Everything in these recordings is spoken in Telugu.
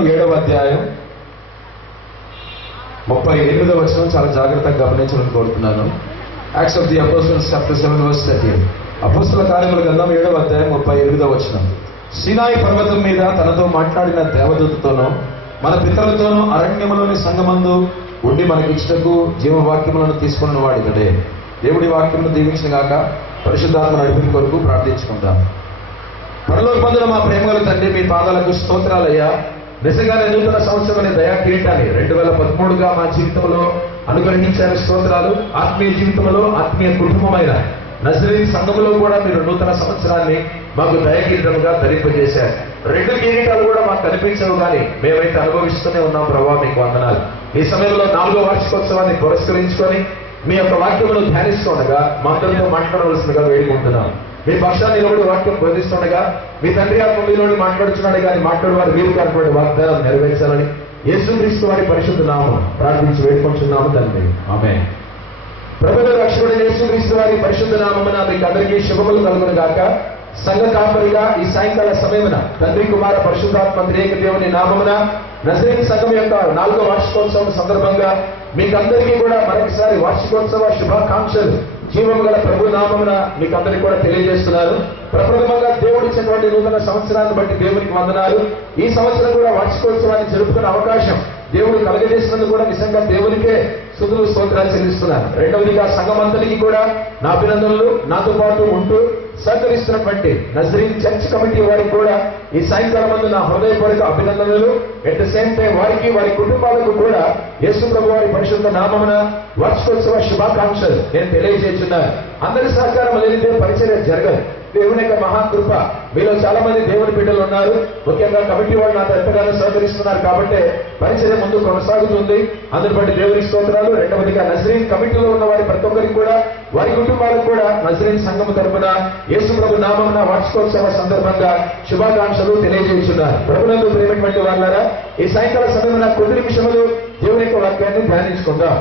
7వ అధ్యాయం 38వ వచనం చాలా జాగ్రత్తగా గమనించాలని కోరుతున్నాను. Acts of the apostles chapter 7 verse 13. అపోస్తల కార్యముల గ్రంథం 7వ అధ్యాయం 38వ వచనం. సీనాయి పర్వతం మీద తనతో మాట్లాడిన దేవదూతతోనూ మన పితరులతోనూ అరణ్యములోని సంగమందు ఉండి మనకిచ్చటకు జీవవాక్యములను తీసుకున్న వాడితడే. దేవుడి వాక్యమును దీవించిన గాక. పరిశుద్ధాత్మ నడిపింపు కొరకు ప్రార్థించుకుందాం. పరలోకమందున మా ప్రేమగల తండ్రి, మీ పాదాలకు స్తోత్రాలయ్యా. నిజంగానే నూతన సంవత్సరం అనే దయా కిరీటాన్ని 2013గా మా జీవితంలో అనుగ్రహించారు. స్తోత్రాలు. ఆత్మీయ జీవితంలో ఆత్మీయ కుటుంబమైన నజరేతు సంఘములో కూడా మీరు నూతన సంవత్సరాన్ని మాకు దయా కిరీటముగా ధరింపజేశారు. 2 కిరీటాలు కూడా మాకు కనిపించవు, కానీ మేమైతే అనుభవిస్తూనే ఉన్నాం. ప్రభావ మీకు వందనాలు. ఈ సమయంలో 4వ వార్షికోత్సవాన్ని పురస్కరించుకొని మీ యొక్క వాక్యమును ధ్యానిస్తుండగా మా అందరితో మాట్లాడవలసిందిగా వేడుకుంటున్నాం. మీ పక్షాన్ని నిలబడి వాక్యం బోధిస్తుండగా మీ తండ్రి ఆత్మ మీలోని మాట్లాడుతున్నాడు, కానీ మాట్లాడేవారు మీరు కాకుండా వాగ్దానాలు నెరవేర్చాలని యేసుక్రీస్తు వారి పరిశుద్ధ నామమున ప్రార్థించి వేడుకుంటున్నాము తండ్రి. ఆమేన్. ప్రభువు రక్షకుడైన యేసుక్రీస్తు వారి పరిశుద్ధ నామమున మీకు అందరికీ శుభములు కలుగును గాక. సంఘ కాపరిగా ఈ సాయంకాల సమయమున తండ్రి కుమార పరిశుద్ధాత్మ త్రియేక దేవుని నామమున నజరేతు సంఘం యొక్క 4వ వార్షికోత్సవం సందర్భంగా మీకు అందరికీ కూడా మరొకసారి వార్షికోత్సవ శుభాకాంక్షలు జీవము గల ప్రభు నామమున మీకు అందరికీ కూడా తెలియజేస్తున్నారు. ప్రప్రథమంగా దేవుడు ఇచ్చినటువంటి నూతన సంవత్సరాన్ని బట్టి దేవునికి వందనాలు. ఈ సంవత్సరం కూడా వార్షికోత్సవాన్ని జరుపుకునే అవకాశం దేవుడు కలగజేసినందుకు కూడా నిజంగా దేవునికే స్తుతులు స్తోత్రాలు చెల్లిస్తున్నారు. రెండవదిగా సంఘమంతటికి కూడా నా అభినందనలు. నాతో పాటు ఉంటూ సహకరిస్తున్నటువంటి నజరీన్ చర్చ్ కమిటీ వారికి కూడా ఈ సాయంకాలం మందు నా హృదయపూర్వక అభినందనలు. ఎట్ ద సేమ్ టైం వారికి వారి కుటుంబాలకు కూడా యేసు ప్రభు వారి పరిశుద్ధ నామమున వార్షికోత్సవ శుభాకాంక్షలు నేను తెలియజేస్తున్నాను. అందరి సహకారం లేనిదే పరిచర్య జరగదు. దేవుని యొక్క మహాకృప. మీలో చాలా మంది దేవుని బిడ్డలు ఉన్నారు. ముఖ్యంగా కమిటీ వాళ్ళు నాతో ఎంతగానో సహకరిస్తున్నారు కాబట్టి పరిచర్య ముందు కొనసాగుతుంది. అందరి బట్టి దేవుని స్తోత్రాలు. రెండవదిగా నజరీన్ కమిటీలో ఉన్న వారి ప్రతి ఒక్కరికి కూడా వారి కుటుంబాలకు కూడా నజరీన్ సంఘం తరపున యేసు ప్రభు నామమున వార్షికోత్సవ సందర్భంగా శుభాకాంక్షలు తెలియజేస్తున్నారు. ప్రభునందు ప్రేమటువంటి వాళ్ళారా, ఈ సాయంకాల సమయంలో కొద్ది నిమిషములు దేవుని యొక్క వాక్యాన్ని ధ్యానించుకుందాం.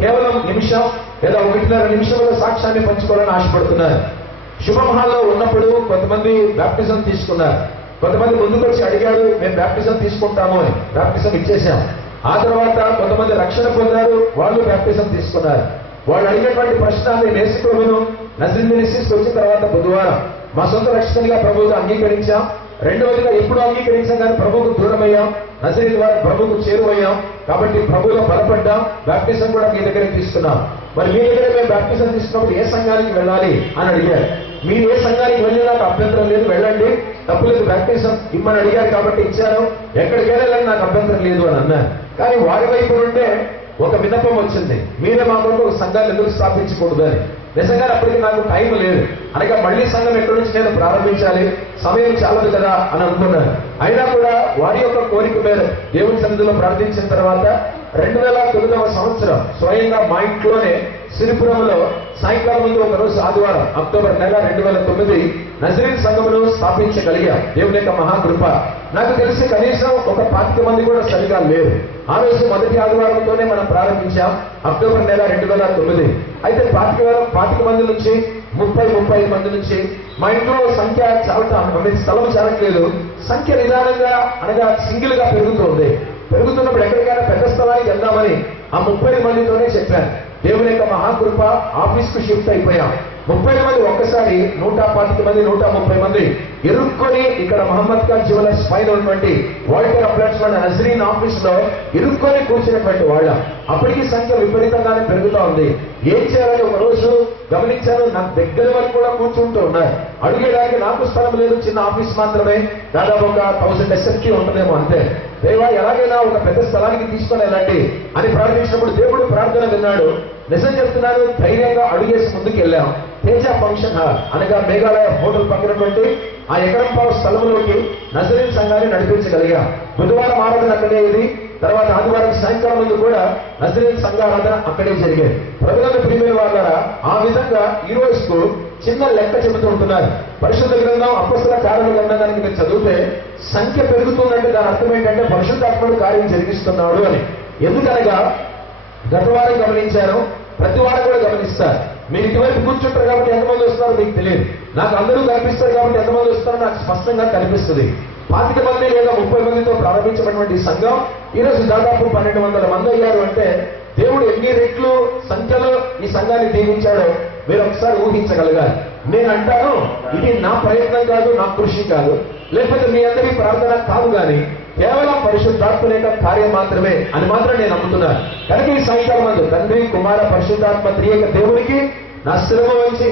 కేవలం నిమిషం లేదా 1.5 నిమిషముల సాక్ష్యాన్ని పంచుకోవాలని ఆశపడుతున్నారు. శుభమహాల్లో ఉన్నప్పుడు కొంతమంది బ్యాప్టిజం తీసుకున్నారు. కొంతమంది ముందుకు వచ్చి అడిగారు, మేము బ్యాప్టిజం తీసుకుంటాము అని. బ్యాప్టిజం ఇచ్చేసాం. ఆ తర్వాత కొంతమంది రక్షణ పొందారు, వాళ్ళు బ్యాప్టిజం తీసుకున్నారు. వాళ్ళు అడిగినటువంటి ప్రశ్నల్ని నేర్చుకోవను నజరీన్ మినిస్ట్రీస్కి వచ్చిన తర్వాత బుధవారం మా సొంత రక్షణగా ప్రభువుగా అంగీకరించాం. రెండవదిగా ఎప్పుడు అంగీకరించాం, కానీ ప్రభువుకు దూరమయ్యాం. నజరీన్ ద్వారా ప్రభువుకు చేరువయ్యాం. కాబట్టి ప్రభువులో బలపడ్డాం. బ్యాప్టిజం కూడా మీ దగ్గరికి తీసుకున్నాం. మరి మీ దగ్గర మేము బ్యాప్టిజం తీసుకున్నప్పుడు ఏ సంఘానికి వెళ్ళాలి అని అడిగారు. మీరు ఏ సంఘానికి వెళ్ళినా నాకు అభ్యంతరం లేదు, వెళ్ళండి, తప్పులేదు, బ్యాప్టిజం ఇమ్మని అడిగారు కాబట్టి ఇచ్చాను. ఎక్కడికి వెళ్ళాలని నాకు అభ్యంతరం లేదు అని అన్నారు. కానీ వారి వైపు నుండే ఒక విన్నపం వచ్చింది, మీరే మా కొరకు ఒక సంఘాన్ని ఎందుకు స్థాపించకూడదు అని. నిజంగా అప్పటికి నాకు టైం లేదు, అనగా మళ్ళీ సంఘం ఎక్కడి నుంచి నేను ప్రారంభించాలి, సమయం చాలదు కదా అని అనుకున్నాను. అయినా కూడా వారి యొక్క కోరిక మేర దేవుని సన్నిధిలో ప్రార్థించిన తర్వాత 2009వ సంవత్సరం స్వయంగా మా ఇంట్లోనే సిరిపురంలో సాయంకాలం ముందు ఒక రోజు ఆదివారం అక్టోబర్ 2009 నజరీన్ సంఘమును స్థాపించగలిగా. దేవుని యొక్క మహాకృప. నాకు తెలిసి కనీసం ఒక 25 మంది కూడా సరిగా లేరు. ఆ రోజు మొదటి ఆదివారంతోనే మనం ప్రారంభించాం అక్టోబర్ 2009. అయితే 25 మంది నుంచి 30-35 మంది నుంచి మా ఇంట్లో సంఖ్య చాలటం, స్థలం చాలట్లేదు. సంఖ్య నిదానంగా అనగా సింగిల్ గా పెరుగుతుంది. పెరుగుతున్నప్పుడు ఎక్కడికైనా పెద్ద స్థలానికి వెళ్దామని ఆ 30 మందితోనే చెప్పాను. దేవుని యొక్క మహాకృప. ఆఫీస్ కు షిఫ్ట్ అయిపోయాం. 30 మంది ఒక్కసారి 125 మంది 130 మంది ఇరుక్కొని ఇక్కడ మహమ్మద్ ఖాన్ జ్యువెలర్స్ పైన ఉన్నటువంటి వాల్టర్ అప్లాట్స్ వాళ్ళ నజరీన్ ఆఫీస్ లో ఇరుక్కొని కూర్చున్నటువంటి వాళ్ళ. అప్పటికి సంఖ్య విపరీతంగానే పెరుగుతా ఉంది. ఏం చేయాలని ఒక రోజు గమనించాను, నాకు దగ్గర వరకు కూడా కూర్చుంటూ ఉన్నారు. అడిగేయడానికి నాకు స్థలం లేదు, చిన్న ఆఫీస్ మాత్రమే, దాదాపు ఒక 1000 SFT ఉంటుందేమో అంతే. దేవా ఎలాగైనా ఒక పెద్ద స్థలానికి తీసుకొని వెళ్ళండి అని ప్రార్థించినప్పుడు దేవుడు ప్రార్థన విన్నాడు. నిజం చెప్తున్నాను, ధైర్యంగా అడుగేసి ముందుకు వెళ్ళాం. తేజ ఫంక్షన్ హాల్ అనగా మేఘాలయ హోటల్ పక్కనటువంటి ఆ ఎకరం పావు స్థలంలోకి నజరీన్ సంఘాన్ని నడిపించగలిగాం. బుధవారం ఆరాధన అక్కడే ఇది. తర్వాత ఆదివారం సాయంకాలం ముందు కూడా నజరీన్ సంఘారాధన అక్కడే జరిగాయి. ప్రభువుల ప్రియమైన వాళ్ళారా, ఆ విధంగా ఈ రోజుకు చిన్న లెక్క చెబుతూ ఉంటున్నారు. పరిశుద్ధ గ్రంథం అపొస్తల కార్యముల గ్రంథానికి మీరు చదివితే సంఖ్య పెరుగుతుందంటే దాని అర్థం ఏంటంటే పరిశుద్ధాత్ముడు కార్యం జరిగిస్తున్నాడు అని. ఎందుకనగా గత వారం గమనించాను, ప్రతి వారం కూడా గమనిస్తారు. మీరు ఇటువైపు కూర్చుంటారు కాబట్టి ఎంతమంది వస్తారో మీకు తెలియదు. నాకు అందరూ కనిపిస్తారు కాబట్టి ఎంతమంది వస్తారో నాకు స్పష్టంగా కనిపిస్తుంది. 25 మంది లేదా 30 మందితో ప్రారంభించినటువంటి ఈ సంఘం ఈరోజు దాదాపు 1200 మంది అయ్యారు అంటే దేవుడు ఎన్ని రెట్లు సంఖ్యలో ఈ సంఘాన్ని దీవించాడో మీరు ఒకసారి ఊహించగలగాలి. నేను అంటాను, ఇది నా ప్రయత్నం కాదు, నా కృషి కాదు, లేకపోతే మీ అందరి ప్రార్థన కాదు, కానీ కేవలం పరిశుద్ధాత్మ యొక్క కార్యం మాత్రమే అని మాత్రం నేను నమ్ముతున్నాను. కనుక ఈ సాయంకాలం మందు తండ్రి, కుమార, పరిశుద్ధాత్మ త్రియేక దేవునికి నా శిరము వంచి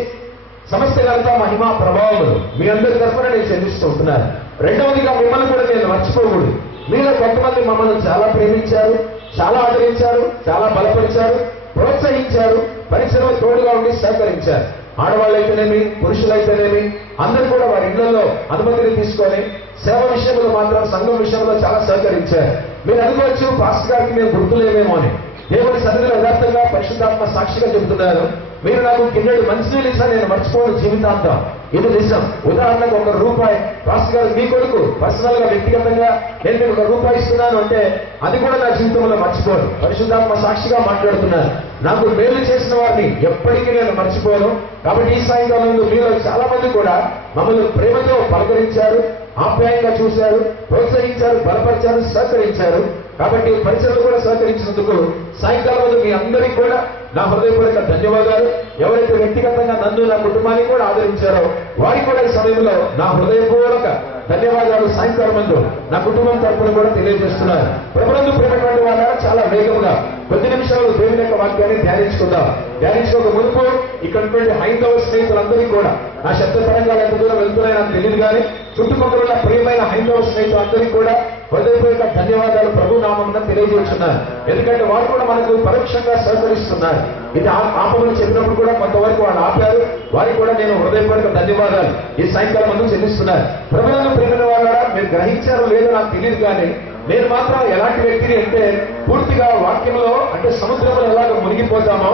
సమస్త ఘనత, మహిమ, ప్రభావములు మీ అందరి తరఫున నేను చెల్లిస్తూ ఉంటున్నాను. రెండవదిగా మిమ్మల్ని కూడా నేను మర్చిపోకూడదు. మీలో కొంతమంది మమ్మల్ని చాలా ప్రేమించారు, చాలా ఆదరించారు, చాలా బలపరిచారు, ప్రోత్సహించారు, పరిచయం తోడుగా ఉండి సహకరించారు. ఆడవాళ్ళైతేనేమి, పురుషులైతేనేమి అందరూ కూడా వారి ఇళ్లలో అనుమతిని తీసుకొని సేవ విషయంలో మాత్రం సంఘం విషయంలో చాలా సహకరించారు. మీరు అనుకోవచ్చు, పాస్టర్ గారికి మేము గుర్తులేమేమో అని. దేవుని సన్నిధిలో యథార్థంగా పరిశుద్ధాత్మ సాక్షిగా చెబుతున్నారు, మీరు నాకు గిన్నెడు మంచినీళ్ళు ఇచ్చినా నేను మర్చిపోను జీవితాంతం. ఇది నిజం. ఉదాహరణకు ₹1 పాస్టర్ గారు మీ కొడుకు పర్సనల్ గా వ్యక్తిగతంగా నేను మీకు ₹1 ఇస్తున్నాను అంటే అది కూడా నా జీవితంలో మర్చిపోను. పరిశుద్ధాత్మ సాక్షిగా మాట్లాడుతున్నాను. నాకు మేలు చేసిన వారిని ఎప్పటికీ నేను మర్చిపోను. కాబట్టి ఈ సాయంకాలం మీలో చాలా మంది కూడా మమ్మల్ని ప్రేమతో పలకరించారు, ఆప్యాయంగా చూశారు, ప్రోత్సహించారు, బలపరిచారు, సహకరించారు. కాబట్టి పరిచయలు కూడా సహకరించినందుకు సాయంకాలం మీ అందరికీ కూడా నా హృదయపూర్వక ధన్యవాదాలు. ఎవరైతే వ్యక్తిగతంగా నన్ను, నా కుటుంబాన్ని కూడా ఆదరించారో వారికి కూడా ఈ సమయంలో నా హృదయపూర్వక ధన్యవాదాలు సాయంకాలం మందు నా కుటుంబం తరఫున కూడా తెలియజేస్తున్నారు. ప్రభునందు ప్రేమటువంటి వాళ్ళ చాలా వేగంగా కొద్ది నిమిషాలు దేవుని యొక్క వాక్యాన్ని ధ్యానించుకుందాం. ధ్యానించుకోక మునుపు ఇక్కడ హైందవ స్నేహితులందరికీ కూడా నా శబ్ద తరంగాలు ఎంత దూరం వెళ్తున్నాయో నాకు తెలియదు, కానీ చుట్టుపక్కల ఉన్న ప్రియమైన హైందవ స్నేహితులందరికీ కూడా హృదయపూర్వక ధన్యవాదాలు ప్రభు నామమున తెలియజేస్తున్నారు. ఎందుకంటే వారు కూడా మనకు పరోక్షంగా సహకరిస్తున్నారు. ఇది ఆపమని చెప్పినప్పుడు కూడా కొంతవరకు వాళ్ళు ఆపారు. వారికి కూడా నేను హృదయపూర్వక ధన్యవాదాలు ఈ సాయంకాలం ముందు చెల్లిస్తున్నారు. ప్రభువును ప్రేమైన వాళ్ళ మీరు గ్రహించారో లేదో నాకు తెలియదు, కానీ నేను మాత్రం ఎలాంటి వ్యక్తిని అంటే పూర్తిగా వాక్యంలో, అంటే సముద్రంలో ఎలాగ మునిగిపోతామో,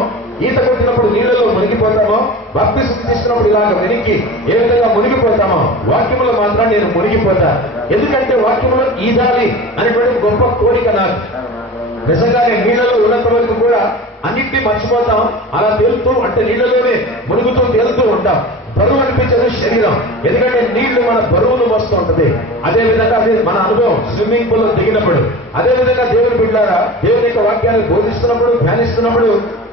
ఈత కొట్టినప్పుడు నీళ్లలో మునిగిపోతామో, బాప్తిసం తీసుకున్నప్పుడు ఇలాగ వెనక్కి ఏ విధంగా మునిగిపోతామో వాక్యంలో మాత్రం నేను మునిగిపోతాను. ఎందుకంటే వాక్యంలో ఈదాలి అనేటువంటి గొప్ప కోరిక నాకు. నిజంగానే నీళ్లలో ఉన్నంత వరకు కూడా అన్నింటినీ మర్చిపోతాం. అలా తేలుతూ, అంటే నీళ్లలోనే మునుగుతూ తేలుతూ ఉంటాం. బరువు అనిపించదు శరీరం, ఎందుకంటే నీళ్లు మన బరువును మోస్తూ ఉంటది. అదేవిధంగా అది మన అనుభవం స్విమ్మింగ్ పూల్ లో దిగినప్పుడు. అదేవిధంగా దేవుని బిడ్డలారా, దేవుని యొక్క వాక్యాన్ని బోధిస్తున్నప్పుడు, ధ్యానిస్తున్నప్పుడు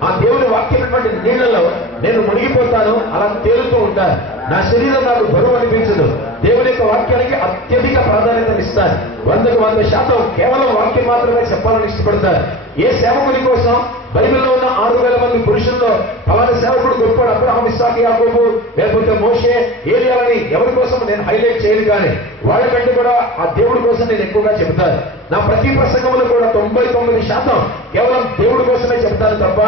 ఆ దేవుని వాక్యమైనటువంటి నీళ్లలో నేను మునిగిపోతాను, అలా తేలుతూ ఉంటాను. నా శరీరం నాకు బరువు అనిపించదు. దేవుని యొక్క వాక్యానికి అత్యధిక ప్రాధాన్యత ఇస్తాను. 100% కేవలం వాక్యం మాత్రమే చెప్పాలని ఇష్టపడతారు. ఏ సేవకుని కోసం బైబిల్లో ఉన్న 6000 మంది పురుషుల్లో అలాంటి సేవకుడు గొప్పడు, అబ్రహాము, ఇస్సాకు, యాకోబు, లేకపోతే మోషే, ఏలియాలని ఎవరి కోసం నేను హైలైట్ చేయను, కానీ వాళ్ళకంటే కూడా ఆ దేవుడి కోసం నేను ఎక్కువగా చెబుతాను. నా ప్రతి ప్రసంగంలో కూడా 99% కేవలం దేవుడి కోసమే చెప్తాను తప్ప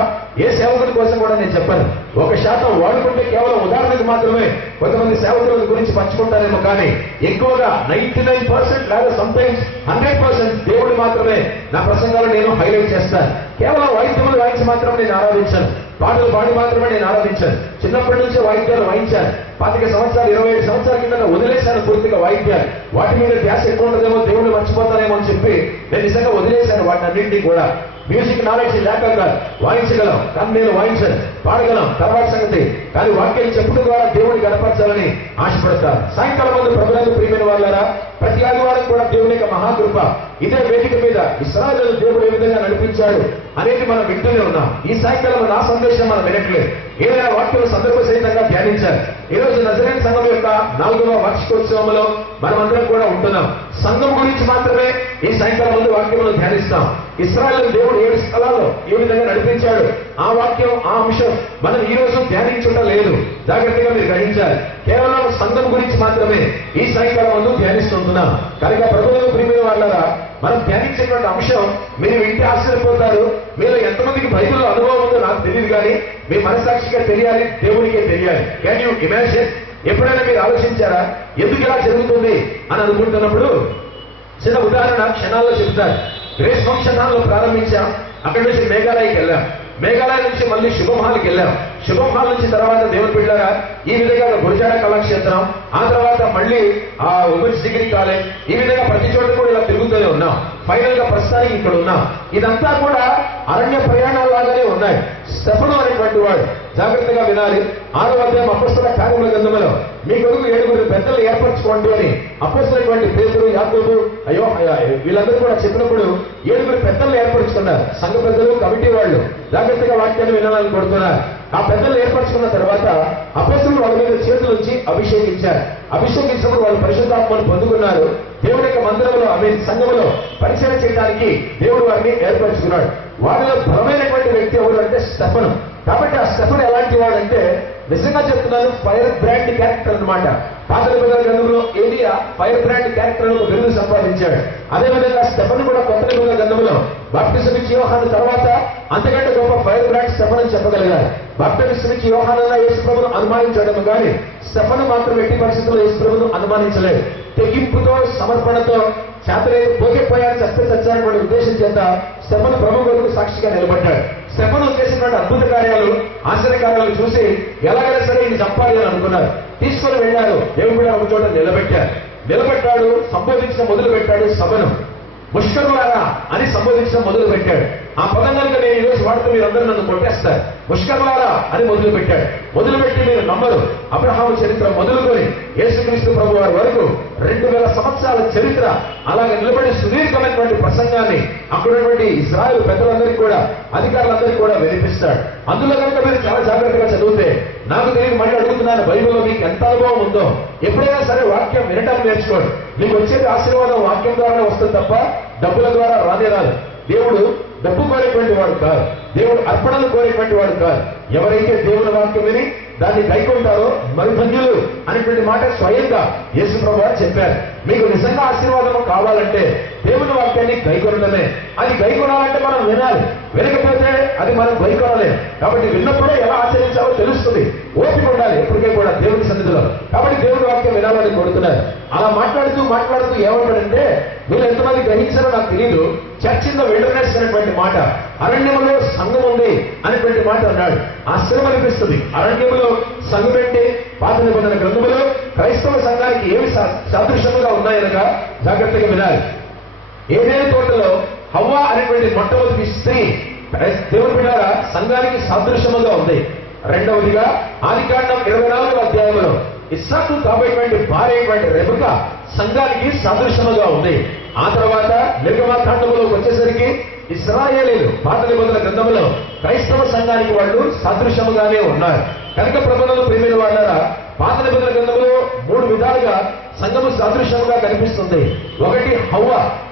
ఏ సేవకుడి కోసం కూడా నేను చెప్పాను. 1% వాడుకుంటే కేవలం ఉదాహరణకు మాత్రమే కొంతమంది సేవకుల గురించి పంచుకుంటారేమో, కానీ ఎక్కువగా 99% లేదా సమ్టైమ్స్ 100% దేవుడు మాత్రమే నా ప్రసంగాలు నేను హైలైట్ చేస్తాను. కేవలం వాయిద్యములు వాయించి మాత్రం నేను ఆరాధించాను, పాటలు పాడి మాత్రమే నేను ఆరాధించాను. చిన్నప్పటి నుంచే వాయిద్యాలు వాయించాను. 25 సంవత్సరాలు 27 సంవత్సరాల కింద వదిలేశాను పూర్తిగా వాయిద్యాలు. వాటి మీద ధ్యాస ఎక్కువ ఉండదేమో, దేవుడు మర్చిపోతానేమో అని చెప్పి నేను నిజంగా వదిలేశాను వాటిని అన్నింటినీ కూడా. మ్యూజిక్ నాలెడ్జ్ లేక వాయించగలం, కానీ నేను వాయించాను, పాడగలం తర్వాత సంగతి, కానీ వాక్యం చెప్పడం ద్వారా దేవుడిని గణపరచాలని ఆశపడతాను. సాయంకాలం మందు ప్రభువునందు ప్రియమైన వాళ్ళారా, ప్రతి ఆదివారం కూడా దేవుని యొక్క మహాకృప ఇదే వేదిక మీద ఇశ్రాయేలును దేవుడు ఏ విధంగా నడిపించాడు అనేది మనం వింటూనే ఉన్నాం. ఈ సాయంకాలం నా సందేశం మనం వినట్లేదు, ఏదైనా వాక్యం సందర్భ సహితంగా ధ్యానించారు. ఈ రోజు నజరేతు సంఘం యొక్క 4వ వార్షికోత్సవంలో మనమందరం కూడా ఉంటున్నాం. సంఘం గురించి మాత్రమే ఈ సాయంకాలం ముందు వాక్యంలో ధ్యానిస్తాం. ఇశ్రాయేలు దేవుడు 7 స్థలాల్లో ఏ విధంగా నడిపించాడు, ఆ వాక్యం, ఆ అంశం మనం ఈ రోజు ధ్యానించడం లేదు. జాగ్రత్తగా మీరు గ్రహించాలి. కేవలం సంఘం గురించి మాత్రమే ఈ సాయంకాలం ముందు ధ్యానిస్తుంటున్నాం. కనుక ప్రభువును ప్రియమైన వాళ్ళారా, మనం ధ్యానించేటువంటి అంశం మీరు వింటే ఆశ్చర్యపోతారు. మీరు ఎంతమందికి బైబిల్లో అనుభవం ఉందో నాకు తెలియదు, కానీ మీ మనసాక్షిగా తెలియాలి, దేవునికే తెలియాలి. Can you imagine? ఎప్పుడైనా మీరు ఆలోచించారా ఎందుకు ఇలా జరుగుతుంది అని అనుకుంటున్నప్పుడు చిన్న ఉదాహరణ క్షణాల్లో చెప్తారు. గ్రేస్ ఫంక్షన్ హాల్లో ప్రారంభించాం, అక్కడి నుంచి మేఘాలయకి వెళ్ళాం, మేఘాలయ నుంచి మళ్ళీ శుభమహాల్కి వెళ్ళాం, శుభంహాల నుంచి తర్వాత దేవుని బిడ్డలారా ఈ విధంగా గురజాడ కళాక్షేత్రం, ఆ తర్వాత మళ్ళీ ఆ ఉమెన్స్ డిగ్రీ కాలేజ్, ఈ విధంగా ప్రతి చోట కూడా ఇలా తిరుగుతూనే ఉన్నాం. ఫైనల్ గా ప్రస్తుతానికి ఇక్కడ ఉన్నాం. ఇదంతా కూడా అరణ్య ప్రయాణాల లాగానే ఉన్నాయి. స్టెఫను అనేటువంటి వాడు జాగ్రత్తగా వినాలి. 6వ అధ్యాయం అపొస్తలుల కార్యముల గ్రంథములో మీ కొరకు 7 పెద్దలు ఏర్పరచుకోండి అని అపొస్తలులైనటువంటి పేతురు, యాకోబు, వీళ్ళందరూ కూడా చెప్పినప్పుడు 7 పెద్దలు ఏర్పరచుకున్నారు. సంఘ పెద్దలు, కమిటీ వాళ్ళు జాగ్రత్తగా వాక్యాన్ని వినాలని కోరుతున్నారు. ఆ పెద్దలు ఏర్పరచుకున్న తర్వాత అపొస్తలులు వాళ్ళ మీద చేతులు ఉంచి అభిషేకించారు. అభిషేకించినప్పుడు వాళ్ళు పరిశుద్ధాత్మను పొందుకున్నారు. దేవుడి యొక్క మందిరంలో సంఘములో పరిచయం చేయడానికి దేవుడు వారిని ఏర్పరచుకున్నాడు. వారిలో బలమైనటువంటి వ్యక్తి ఎవరు అంటే స్టెఫను. కాబట్టి ఆ స్టెఫను ఎలాంటి వాడు అంటే నిజంగా చెప్తున్నాను, ఫైర్ బ్రాండ్ క్యారెక్టర్ అన్నమాట. పాత నిబంధన గ్రంథంలో ఏలియా ఫైర్ బ్రాండ్ క్యారెక్టర్ ఒక బిరుదు సంపాదించాడు. అదేవిధంగా స్టెఫను కూడా కొత్త నిబంధన గ్రంథంలో బాప్టిజం ఇచ్చి యోహాను తర్వాత అంతకంటే గొప్ప ఫైర్ బ్రాండ్ స్టెఫను అని చెప్పగలిగారు. బాప్టిజం ఇచ్చి యోహానన్నా యేసు ప్రభువును అనుమానించడం కానీ స్టెఫను మాత్రం ఎట్టి పరిస్థితుల్లో యేసు ప్రభువును అనుమానించలేదు. తెగింపుతో, సమర్పణతో, చేతలేదు పోకపోయారు, చచ్చారనే ఉద్దేశం చేత స్టెఫను ప్రభు కొరకు సాక్షిగా నిలబడ్డాడు. స్టెఫను చేసినటువంటి అద్భుత కార్యాలు, ఆశ్చర్య కార్యాలు చూసి ఎలాగైనా సరే ఇది చంపాలి అని అనుకున్నారు. తీసుకొని వెళ్ళారు. దేవుడు కూడా ఒక చోట నిలబెట్టాడు. సంబోధించడం మొదలు పెట్టాడు. సభను ముష్కరులారా అని సంబోధించడం మొదలు పెట్టాడు. ఆ పదం కనుక నేను ఈరోజు వాడితే మీరందరూ నన్ను కొట్టేస్తారు. ముష్కరులారా అని మొదలుపెట్టాడు. మొదలుపెట్టి మీరు నమ్మరు, అబ్రహాము చరిత్ర మొదలుకొని యేసుక్రీస్తు ప్రభు వారి వరకు 2000 సంవత్సరాల చరిత్ర అలాగే నిలబడి సుదీర్ఘమైనటువంటి ప్రసంగాన్ని అక్కడున్నటువంటి ఇశ్రాయేలు పెద్దలందరికీ కూడా, అధికారులందరికీ కూడా వినిపిస్తాడు. అందులో కనుక మీరు చాలా జాగ్రత్తగా చదివితే, నాకు తెలియదు మళ్ళీ అడుగుతున్నాను, బైబిల్లో మీకు ఎంత అనుభవం ఉందో ఎప్పుడైనా సరే వాక్యం వినటం నేర్చుకోండి. మీకు వచ్చేది ఆశీర్వాదం వాక్యం ద్వారానే వస్తుంది తప్ప డబ్బుల ద్వారా రానే రాదు. దేవుడు డబ్బు కోరేటువంటి వాడు కాదు. దేవుడు అర్పణలు కోరేటువంటి వాడు కాదు. ఎవరైతే దేవుని వాక్యం విని దాన్ని గైకొంటారో మరుధన్యులు అనేటువంటి మాట స్వయంగా యేసు ప్రభువు చెప్పారు. మీకు నిజంగా ఆశీర్వాదం కావాలంటే దేవుని వాక్యాన్ని గైకొనడమే. అది గైకొనాలంటే మనం వినాలి. వినకపోతే అది మనం గైకొనలేం. కాబట్టి విన్నప్పుడే ఎలా ఆచరించాలో తెలుస్తుంది. ఓపిక ఉండాలి ఎప్పటికే కూడా దేవుని సన్నిధిలో. కాబట్టి దేవుని వాక్యం వినాలని కోరుతున్నారు. అలా మాట్లాడుతూ ఏమంటాడంటే, మీరు ఎంతమంది గ్రహించారో నాకు తెలియదు, చర్చ్ ఇన్ ద విల్డర్నెస్ అనేటువంటి మాట, అరణ్యములో సంఘం ఉంది అనేటువంటి మాట అన్నాడు. ఆశ్చర్యం అనిపిస్తుంది. అరణ్యములో సంఘం అంటే పాత నిబంధన గ్రంథములో క్రైస్తవ సంఘానికి ఏమి సాదృశ్యముగా ఉన్నాయనగా జాగ్రత్తగా వినాలి. ఏదైనా తోటలో హవ్వ అనేటువంటి మొట్టమొదటి స్త్రీ దేవుని బిడ్డలారా సంఘానికి సాదృశ్యముగా ఉంది. రెండవదిగా ఆదికాండం 24వ అధ్యాయంలో ఇస్సాకు కాబోయేటువంటి భార్య అయినటువంటి రెబెకా సంఘానికి సాదృశ్యముగా ఉంది. ఆ తర్వాత నిర్గమకాండములోకి వచ్చేసరికి ఇశ్రాయేలీయులు పాత నిబంధన గ్రంథంలో క్రైస్తవ సంఘానికి వాళ్ళు సాదృశ్యముగానే ఉన్నారు. కనుక ప్రభువులు ప్రియమైన వాళ్ళారా, పాత నిబంధన గ్రంథంలో 3 విధాలుగా సంఘము సాదృశ్యముగా కనిపిస్తుంది. ఒకటి హవ్వ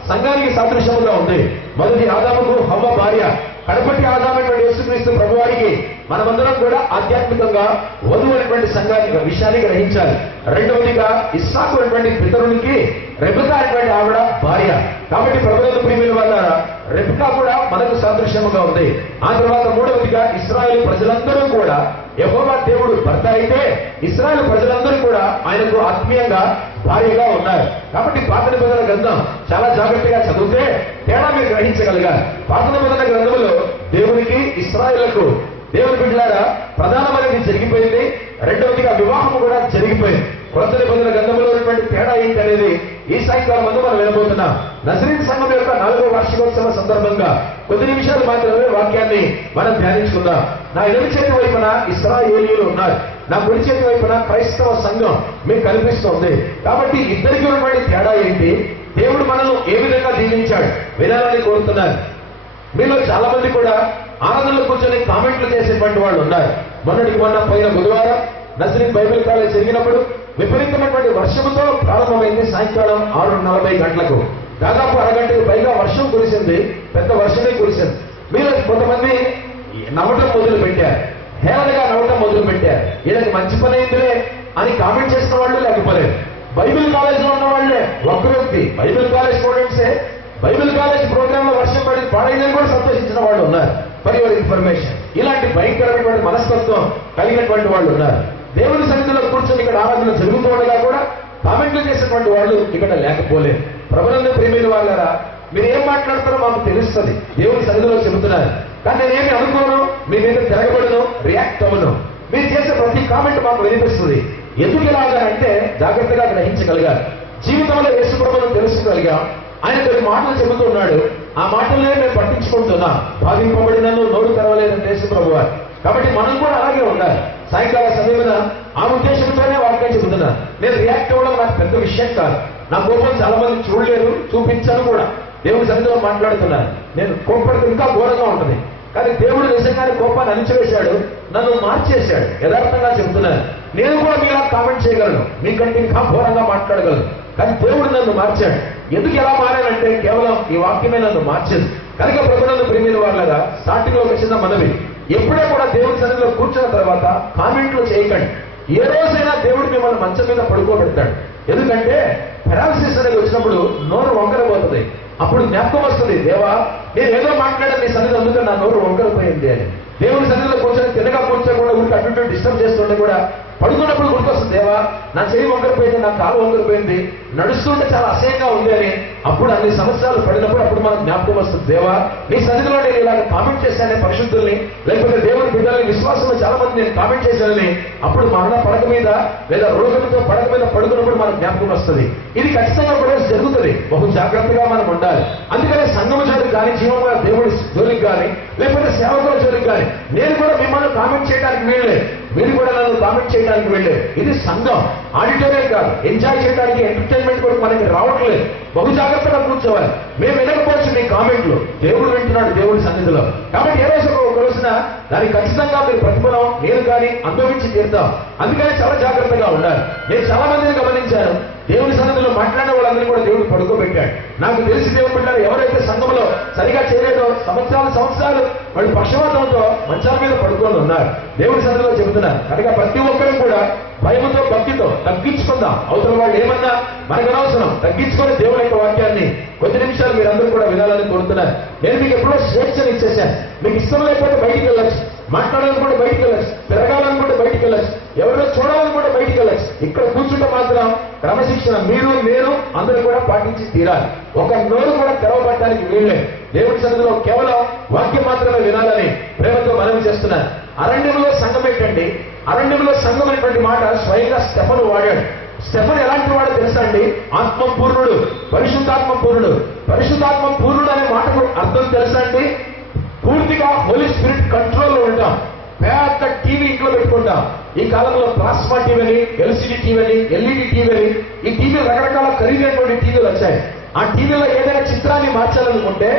సంఘానికి సాదృశ్యముగా ఉంది. మొదటి ఆదాముకు హవ్వ భార్య, కడపటి ఆదామైనటువంటి యేసుక్రీస్తు ప్రభువారికి మనమందరం కూడా ఆధ్యాత్మికంగా వధువు అనేటువంటి సంఘానికి విషయాన్ని గ్రహించాలి. రెండవదిగా ఇస్సాకు అనేటువంటి పితరునికి రెబెకా అనేటువంటి ఆవిడ భార్య. కాబట్టి ప్రభువులు ప్రియమైన వాళ్ళారా, రెబెకా కూడా మనకు సాదృశ్యముగా ఉంది. ఆ తర్వాత మూడవదిగా ఇశ్రాయేలు ప్రజలందరూ కూడా యెహోవా దేవుడు భర్త అయితే ఇశ్రాయేలు ప్రజలందరూ కూడా ఆయనకు ఆత్మీయంగా భార్యగా ఉన్నారు. కాబట్టి పాత నిబంధన గ్రంథం చాలా జాగ్రత్తగా చదివితే తేడా మీరు గ్రహించగలిగారు. పాత నిబంధన గ్రంథంలో దేవునికి ఇశ్రాయేలుకు దేవుని బిడ్డలారా ప్రధానమైనది జరిగిపోయింది. రెండవదిగా వివాహం కూడా జరిగిపోయింది. కొత్త నిబంధన గ్రంథంలో ఉన్నటువంటి తేడా ఏంటి అనేది ఈ సాయంకాలం ముందు మనం వినబోతున్నాం. నజరీతు సంఘం యొక్క 4వ వార్షికోత్సవ సందర్భంగా కొద్ది నిమిషాలు మాత్రమే వాక్యాన్ని మనం ధ్యానించుకుందాం. నా ఎడమ చేతి వైపున ఇశ్రాయేలీయులు ఉన్నారు, నా కుడి చేతి వైపున క్రైస్తవ సంఘం మీకు కనిపిస్తోంది. కాబట్టి ఇద్దరికి ఉన్నటువంటి తేడా ఏంటి, దేవుడు మనల్ని ఏ విధంగా దీవించాడు వినాలని కోరుతున్నారు. మీలో చాలా మంది కూడా ఆనందంలో కూర్చొని కామెంట్లు చేసేటువంటి వాళ్ళు ఉన్నారు. మొన్న పోయిన బుధవారం నజరీత్ బైబిల్ కాలేజ్ జరిగినప్పుడు విపరీతమైనటువంటి వర్షంతో ప్రారంభమైంది. సాయంకాలం 6:40 గంటలకు దాదాపు అరగంటకు పైగా వర్షం కురిసింది. పెద్ద వర్షమే కురిసింది. మీరు కొంతమంది నవ్వటం మొదలు పెట్టారు, హేళనగా నవ్వటం మొదలు పెట్టారు. వీళ్ళకి మంచి పని అయిందిలే అని కామెంట్ చేసిన వాళ్ళు లేకపోలేదు. బైబిల్ కాలేజ్ లో ఉన్న వాళ్ళే ఒక్క వ్యక్తి బైబిల్ కాలేజ్ స్టూడెంట్సే బైబిల్ కాలేజ్ ప్రోగ్రామ్ లో వర్షం పడి పాడైందని కూడా సంతోషించిన వాళ్ళు ఉన్నారు. ఫర్ యువర్ ఇన్ఫర్మేషన్, ఇలాంటి భయంకరమైనటువంటి మనస్తత్వం కలిగినటువంటి వాళ్ళు ఉన్నారు. దేవుని సన్నిధిలో కూర్చొని ఇక్కడ ఆరాధన జరుగుతుండగా కూడా కామెంట్లు చేసేటువంటి వాళ్ళు ఇక్కడ లేకపోలేదు. ప్రభువునందు ప్రియమైన వాళ్ళారా, మీరు ఏం మాట్లాడతారో మాకు తెలుస్తుంది. దేవుని సన్నిధిలో చెబుతున్నారు. కానీ నేనేమి అనుకోను, మీ మీద తిరగబడను, రియాక్ట్ అవ్వను. మీరు చేసే ప్రతి కామెంట్ మాకు వినిపిస్తుంది. ఎందుకు ఇలాగా అంటే జాగ్రత్తగా గ్రహించగలిగారు. జీవితంలో యేసు ప్రభువును తెలుసుకోగలిగా. ఆయన కొన్ని మాటలు చెబుతున్నాడు, ఆ మాటలనే మేము పట్టించుకుంటున్నా. బాధింపబడినను నోరు తెరవలేదని యేసు ప్రభువు. కాబట్టి మనం కూడా అలాగే ఉండాలి. సాయంకాల సమయమున ఆ ఉద్దేశంతోనే వాక్యం చెబుతున్నా. నేను రియాక్ట్ అవ్వడం నాకు పెద్ద విషయం కాదు. నా కోపం చాలా మంది చూడలేరు, చూపించాను కూడా. దేవుడి సన్నిధిలో మాట్లాడుతున్నాను. నేను కోపడితే ఇంకా ఘోరంగా ఉంటుంది. కానీ దేవుడు నిజంగానే కోపాన్ని అణిచివేశాడు, నన్ను మార్చేశాడు. యథార్థంగా చెబుతున్నాను. నేను కూడా మీలా కామెంట్ చేయగలను, మీకంటే ఇంకా ఘోరంగా మాట్లాడగలను. కానీ దేవుడు నన్ను మార్చాడు. ఎందుకు ఎలా మారానంటే కేవలం ఈ వాక్యమే నన్ను మార్చింది. కనుక ప్రభువునందు ప్రియమైన వాళ్ళగా స్టార్టింగ్ లో ఒక చిన్న మనవి, ఎప్పుడే కూడా దేవుడి సన్నిధిలో కూర్చున్న తర్వాత కామెంట్లు చేయకండి. ఏ రోజైనా దేవుడు మిమ్మల్ని మంచం మీద పడుకోబెడతాడు. ఎందుకంటే పెరాలసిస్ అనేది వచ్చినప్పుడు నోరు వంకరపోతుంది. అప్పుడు జ్ఞాపకం వస్తుంది, దేవా నేను ఏదో మాట్లాడాను నీ సన్నిధి, అందుకని నా నోరు వంకరపోయింది అని. దేవుడి సన్నిధిలో కూర్చొని తినగా కూర్చోకుండా ఊరికి అటు డిస్టర్బ్ చేస్తుంటే కూడా పడుకున్నప్పుడు గుర్తొస్తుంది, దేవా నా చెయ్యి వంకరపోయింది, నా కాలు వంకరపోయింది, నడుస్తుంటే చాలా అసహ్యంగా ఉంది అని. అప్పుడు అన్ని సంవత్సరాలు పడినప్పుడు అప్పుడు మనకు జ్ఞాపకం వస్తుంది, దేవా నీ సన్నిధిలో నేను ఇలాగ కామెంట్ చేశానే పరిశుద్ధుల్ని, లేకపోతే దేవుడి బిడ్డల్ని, విశ్వాసంలో చాలా మంది నేను కామెంట్ చేశానని. అప్పుడు మరణ పడక మీద లేదా రోగంతో పడక మీద పడుకున్నప్పుడు మనకు జ్ఞాపకం వస్తుంది. ఇది ఖచ్చితంగా కూడా జరుగుతుంది. బహు జాగ్రత్తగా మనం ఉండాలి. అందుకనే సంఘం జోలికి కానీ, జీవంగా దేవుడి జోలికి కానీ, లేకపోతే సేవకుల జోలికి కానీ నేను కూడా మిమ్మల్ని కామెంట్ చేయడానికి వీళ్ళే, మీరు కూడా నన్ను కామెంట్ చేయడానికి వెళ్ళే. ఇది సంఘం, ఆడిటోరియం కాదు. ఎంజాయ్ చేయడానికి, ఎంటర్టైన్మెంట్ కూడా మనకి రావట్లేదు. బహు జాగ్రత్తగా కూర్చోవాలి. మేము వినకపోవచ్చు మీ కామెంట్లు, దేవుడు వింటున్నాడు దేవుడి సన్నిధిలో. కాబట్టి ఏ రోజు ఒక రోజున దానికి ఖచ్చితంగా మీరు ప్రతిఫలం నేను కానీ అనుభవించి తీరుతాం. అందుకని చాలా జాగ్రత్తగా ఉండాలి. నేను చాలా మందిని గమనించాను, దేవుని సన్నిధిలో మాట్లాడే వాళ్ళందరినీ కూడా దేవుడు పడుకోబెట్టాడు. నాకు తెలిసి దేవుడు పెట్టారు, ఎవరైతే సంఘంలో సరిగా చేయలేదో సంవత్సరాలు వాళ్ళు పక్షవాతంతో మంచాల మీద పడుకొని ఉన్నారు. దేవుడి సన్నిధిలో చెబుతున్నారు. కనుక ప్రతి ఒక్కరు కూడా భయముతో భక్తితో తగ్గించుకుందాం. అవసరం వాళ్ళు ఏమన్నా మనకు అనవసరం, తగ్గించుకొని దేవుడి యొక్క వాక్యాన్ని కొద్ది నిమిషాలు మీరందరూ కూడా వినాలని కోరుతున్నారు. నేను మీకు ఎప్పుడో స్వేచ్ఛను ఇచ్చేసాను. మీకు ఇష్టం లేకపోతే బయటికి వెళ్ళచ్చు, మాట్లాడాలనుకుంటే బయటికి వెళ్ళచ్చు, తిరగాలనుకుంటే బయటికి వెళ్ళచ్చు, ఎవరో చూడాలనుకుంటే బయటికి వెళ్ళచ్చు. ఇక్కడ కూర్చుంటే మాత్రం క్రమశిక్షణ మీరు నేను అందరూ కూడా పాటించి తీరాలి. ఒక నోరు కూడా తెరవబడటానికి వీళ్ళలేదు. దేవుడి సన్నిధిలో కేవలం వాక్యం మాత్రమే వినాలని ప్రేమతో మనవి చేస్తున్నాను. అరణ్యంలో సంఘం ఏంటండి? అరణ్యంలో సంఘం అనేటువంటి మాట స్వయంగా స్టెఫను వాడాడు. స్టెఫన్ ఎలాంటి వాడో తెలుసా అండి? ఆత్మపూర్ణుడు, పరిశుద్ధాత్మ పూర్ణుడు. పరిశుద్ధాత్మ పూర్ణుడు అనే మాటకు అర్థం తెలుసా అండి? పూర్తిగా హోలీ స్పిరిట్ కంట్రోల్లో ఉంటాం. పెద్ద టీవీ ఇంట్లో పెట్టుకుంటాం. ఈ కాలంలో ప్లాస్మా టీవీని, ఎల్సిడి టీవీని, ఎల్ఈడి టీవీని, ఈ టీవీలు రకరకాల ఖరీదైనటువంటి టీవీలు వచ్చాయి. ఆ టీవీలో ఏదైనా చిత్రాన్ని మార్చాలనుకుంటే,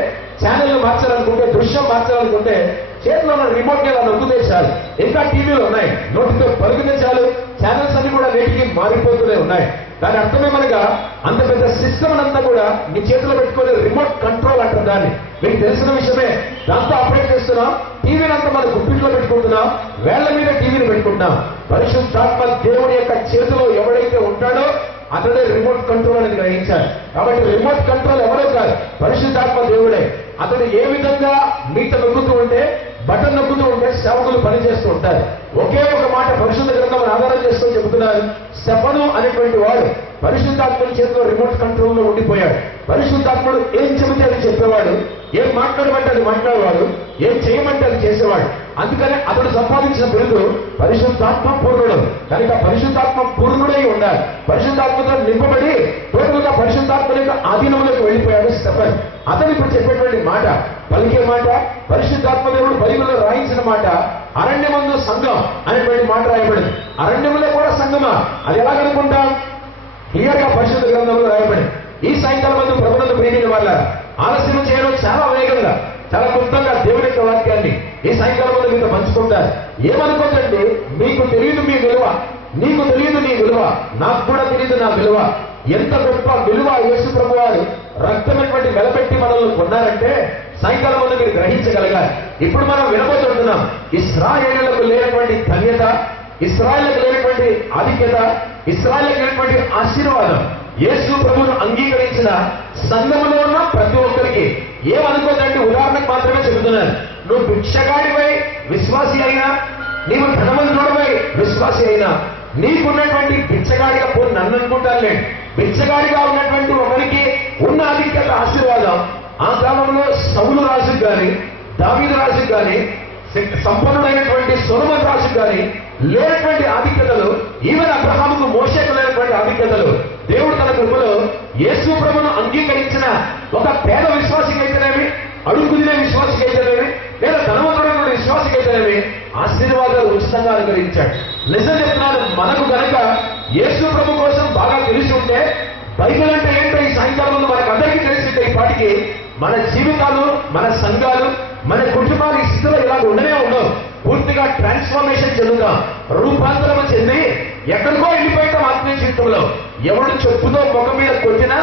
ఛానల్ మార్చాలనుకుంటే, దృశ్యం మార్చాలనుకుంటే చేతిలో ఉన్న రిమోట్ ఇలా నొక్కితే చాలు. ఇంకా టీవీలు ఉన్నాయి, నోటితో పలుకుతే చాలు, ఛానల్స్ అన్ని కూడా నేటికి మారిపోతూనే ఉన్నాయి. దాని అర్థమేమనగా అంత పెద్ద సిస్టమ్ అంతా కూడా మీ చేతిలో పెట్టుకునే రిమోట్ కంట్రోల్ అంటారు దాన్ని. మీకు తెలిసిన విషయమే. దాంతో ఆపరేట్ చేస్తున్నాం. టీవీని అంతా మన గుప్పిట్లో పెట్టుకుంటున్నాం, వేళ్ల మీద టీవీని పెట్టుకుంటున్నాం. పరిశుద్ధాత్మ దేవుడి యొక్క చేతిలో ఎవడైతే ఉంటాడో అతడే రిమోట్ కంట్రోల్ అని గ్రహించాలి. కాబట్టి రిమోట్ కంట్రోల్ ఎవరో కాదు, పరిశుద్ధాత్మ దేవుడే. అతడు ఏ విధంగా మీట నొక్కుతూ ఉంటే, బటన్ నొక్కుతూ ఉంటే సేవకులు పనిచేస్తూ ఉంటారు. ఒకే ఒక మాట పరిశుద్ధ గ్రంథం ఆధారం చేస్తూ చెబుతున్నారు. స్టెఫను అనేటువంటి వాడు పరిశుద్ధాత్మని చేతిలో రిమోట్ కంట్రోల్లో ఉండిపోయాడు. పరిశుద్ధాత్ముడు ఏం చెబితే అది చెప్పేవాడు, ఏం మాట్లాడమంటే అది మాట్లాడేవాడు, ఏం చేయమంటే అది చేసేవాడు. అందుకనే అతడు సంపాదించిన బిరుదు పరిశుద్ధాత్మ పూర్ణుడు. కనుక పరిశుద్ధాత్మ పూర్ణుడై ఉండాలి. పరిశుద్ధాత్మతో నింపబడి టోటల్గా పరిశుద్ధాత్మ యొక్క ఆధీనంలోకి వెళ్ళిపోయాడు స్టెఫన్. అతను ఇప్పుడు చెప్పేటువంటి మాట, పలికే మాట, పరిశుద్ధాత్మ దేవుడు బైబిల్లో రాయించిన మాట, అరణ్యమందు సంఘం అనేటువంటి మాట రాయబడింది. అరణ్యంలో కూడా సంఘమా? అది ఎలాగనుకుంటాం? క్లియర్ గా పరిశుద్ధ గ్రంథంలో రాయబడింది. ఈ సాయంకాలం మందు ప్రభునందు ప్రియమైన వాళ్ళ ఆలస్యం చేయడం చాలా వేగంగా, చాలా క్లుప్తంగా దేవుని యొక్క వాక్యాన్ని ఈ సాయంకాలం మందు మీతో పంచుకుంటారు. ఏమనుకోకండి, మీకు తెలియదు మీ విలువ, నీకు తెలియదు నీ విలువ, నాకు కూడా తెలియదు నా విలువ. ఎంత గొప్ప విలువ యేసు ప్రభు వారు రక్తమైనటువంటి వెలపెట్టి మనల్ని కొన్నారంటే సాయంకాలం మందు మీరు గ్రహించగలగాలి. ఇప్పుడు మనం వినబోతుంటున్నాం, ఇశ్రాయేలులకు లేనటువంటి ధన్యత, ఇశ్రాయేలులకు లేనటువంటి ఆధిక్యత, ఇశ్రాయేలులకు లేనటువంటి ఆశీర్వాదం యేసు ప్రభువును అంగీకరించిన సంఘములో ఉన్న ప్రతి ఒక్కరికి. ఏమనుకోదండి, ఉదాహరణకు మాత్రమే చెబుతున్నాను. నువ్వు భిక్షగాడిపై విశ్వాసి అయినా, నీవు ధనవంతుడిపై విశ్వాసి అయినా, నీకున్నటువంటి భిక్షగాడిగా పోయి నన్ను అనుకుంటానులే, భిక్షగాడిగా ఉన్నటువంటి ఒకరికి ఉన్న ఆధిక్యత ఆశీర్వాదం ఆ కాలంలో సౌలు రాజుకు కానీ, దావీదు రాజుకు కానీ సంపన్నుడైనటువంటి సొలొమోను రాజుకు కానీ లేనటువంటి ఆధిక్యతలు, ఈవెన్ అబ్రహాముకు మోషేకు లేనటువంటి ఆధిక్యతలు దేవుడు తన కృపలో యేసు ప్రభువును అంగీకరించిన ఒక పేద విశ్వాసికైతేనేమి, అడుగుదినే విశ్వాసికైతేనేమి, లేదా ధనవంతుడైన విశ్వాసికైతేనేమి ఆశీర్వాదాలు ఉచితంగా అనుగ్రహించాడు. నిజం చెప్తున్నాను, మనకు గనక యేసు ప్రభు కోసం బాగా తెలిసి ఉంటే, బైబిల్ అంటే ఏంటో ఈ సాయంకాలం ముందు మనకు అందరికీ తెలిసింటే ఈ పాటికి మన జీవితాలు, మన సంఘాలు, మన కుటుంబాలు ఈ స్థితిలో ఇలాగ ఉండనే ఉండవు. పూర్తిగా ట్రాన్స్ఫర్మేషన్ చెందుతాం, రూపాంతరం చెంది ఎక్కడికో వెళ్ళిపోయాం ఆత్మీయ జీవితంలో. ఎవడు చెప్పుతో ముఖం మీద కొట్టినా,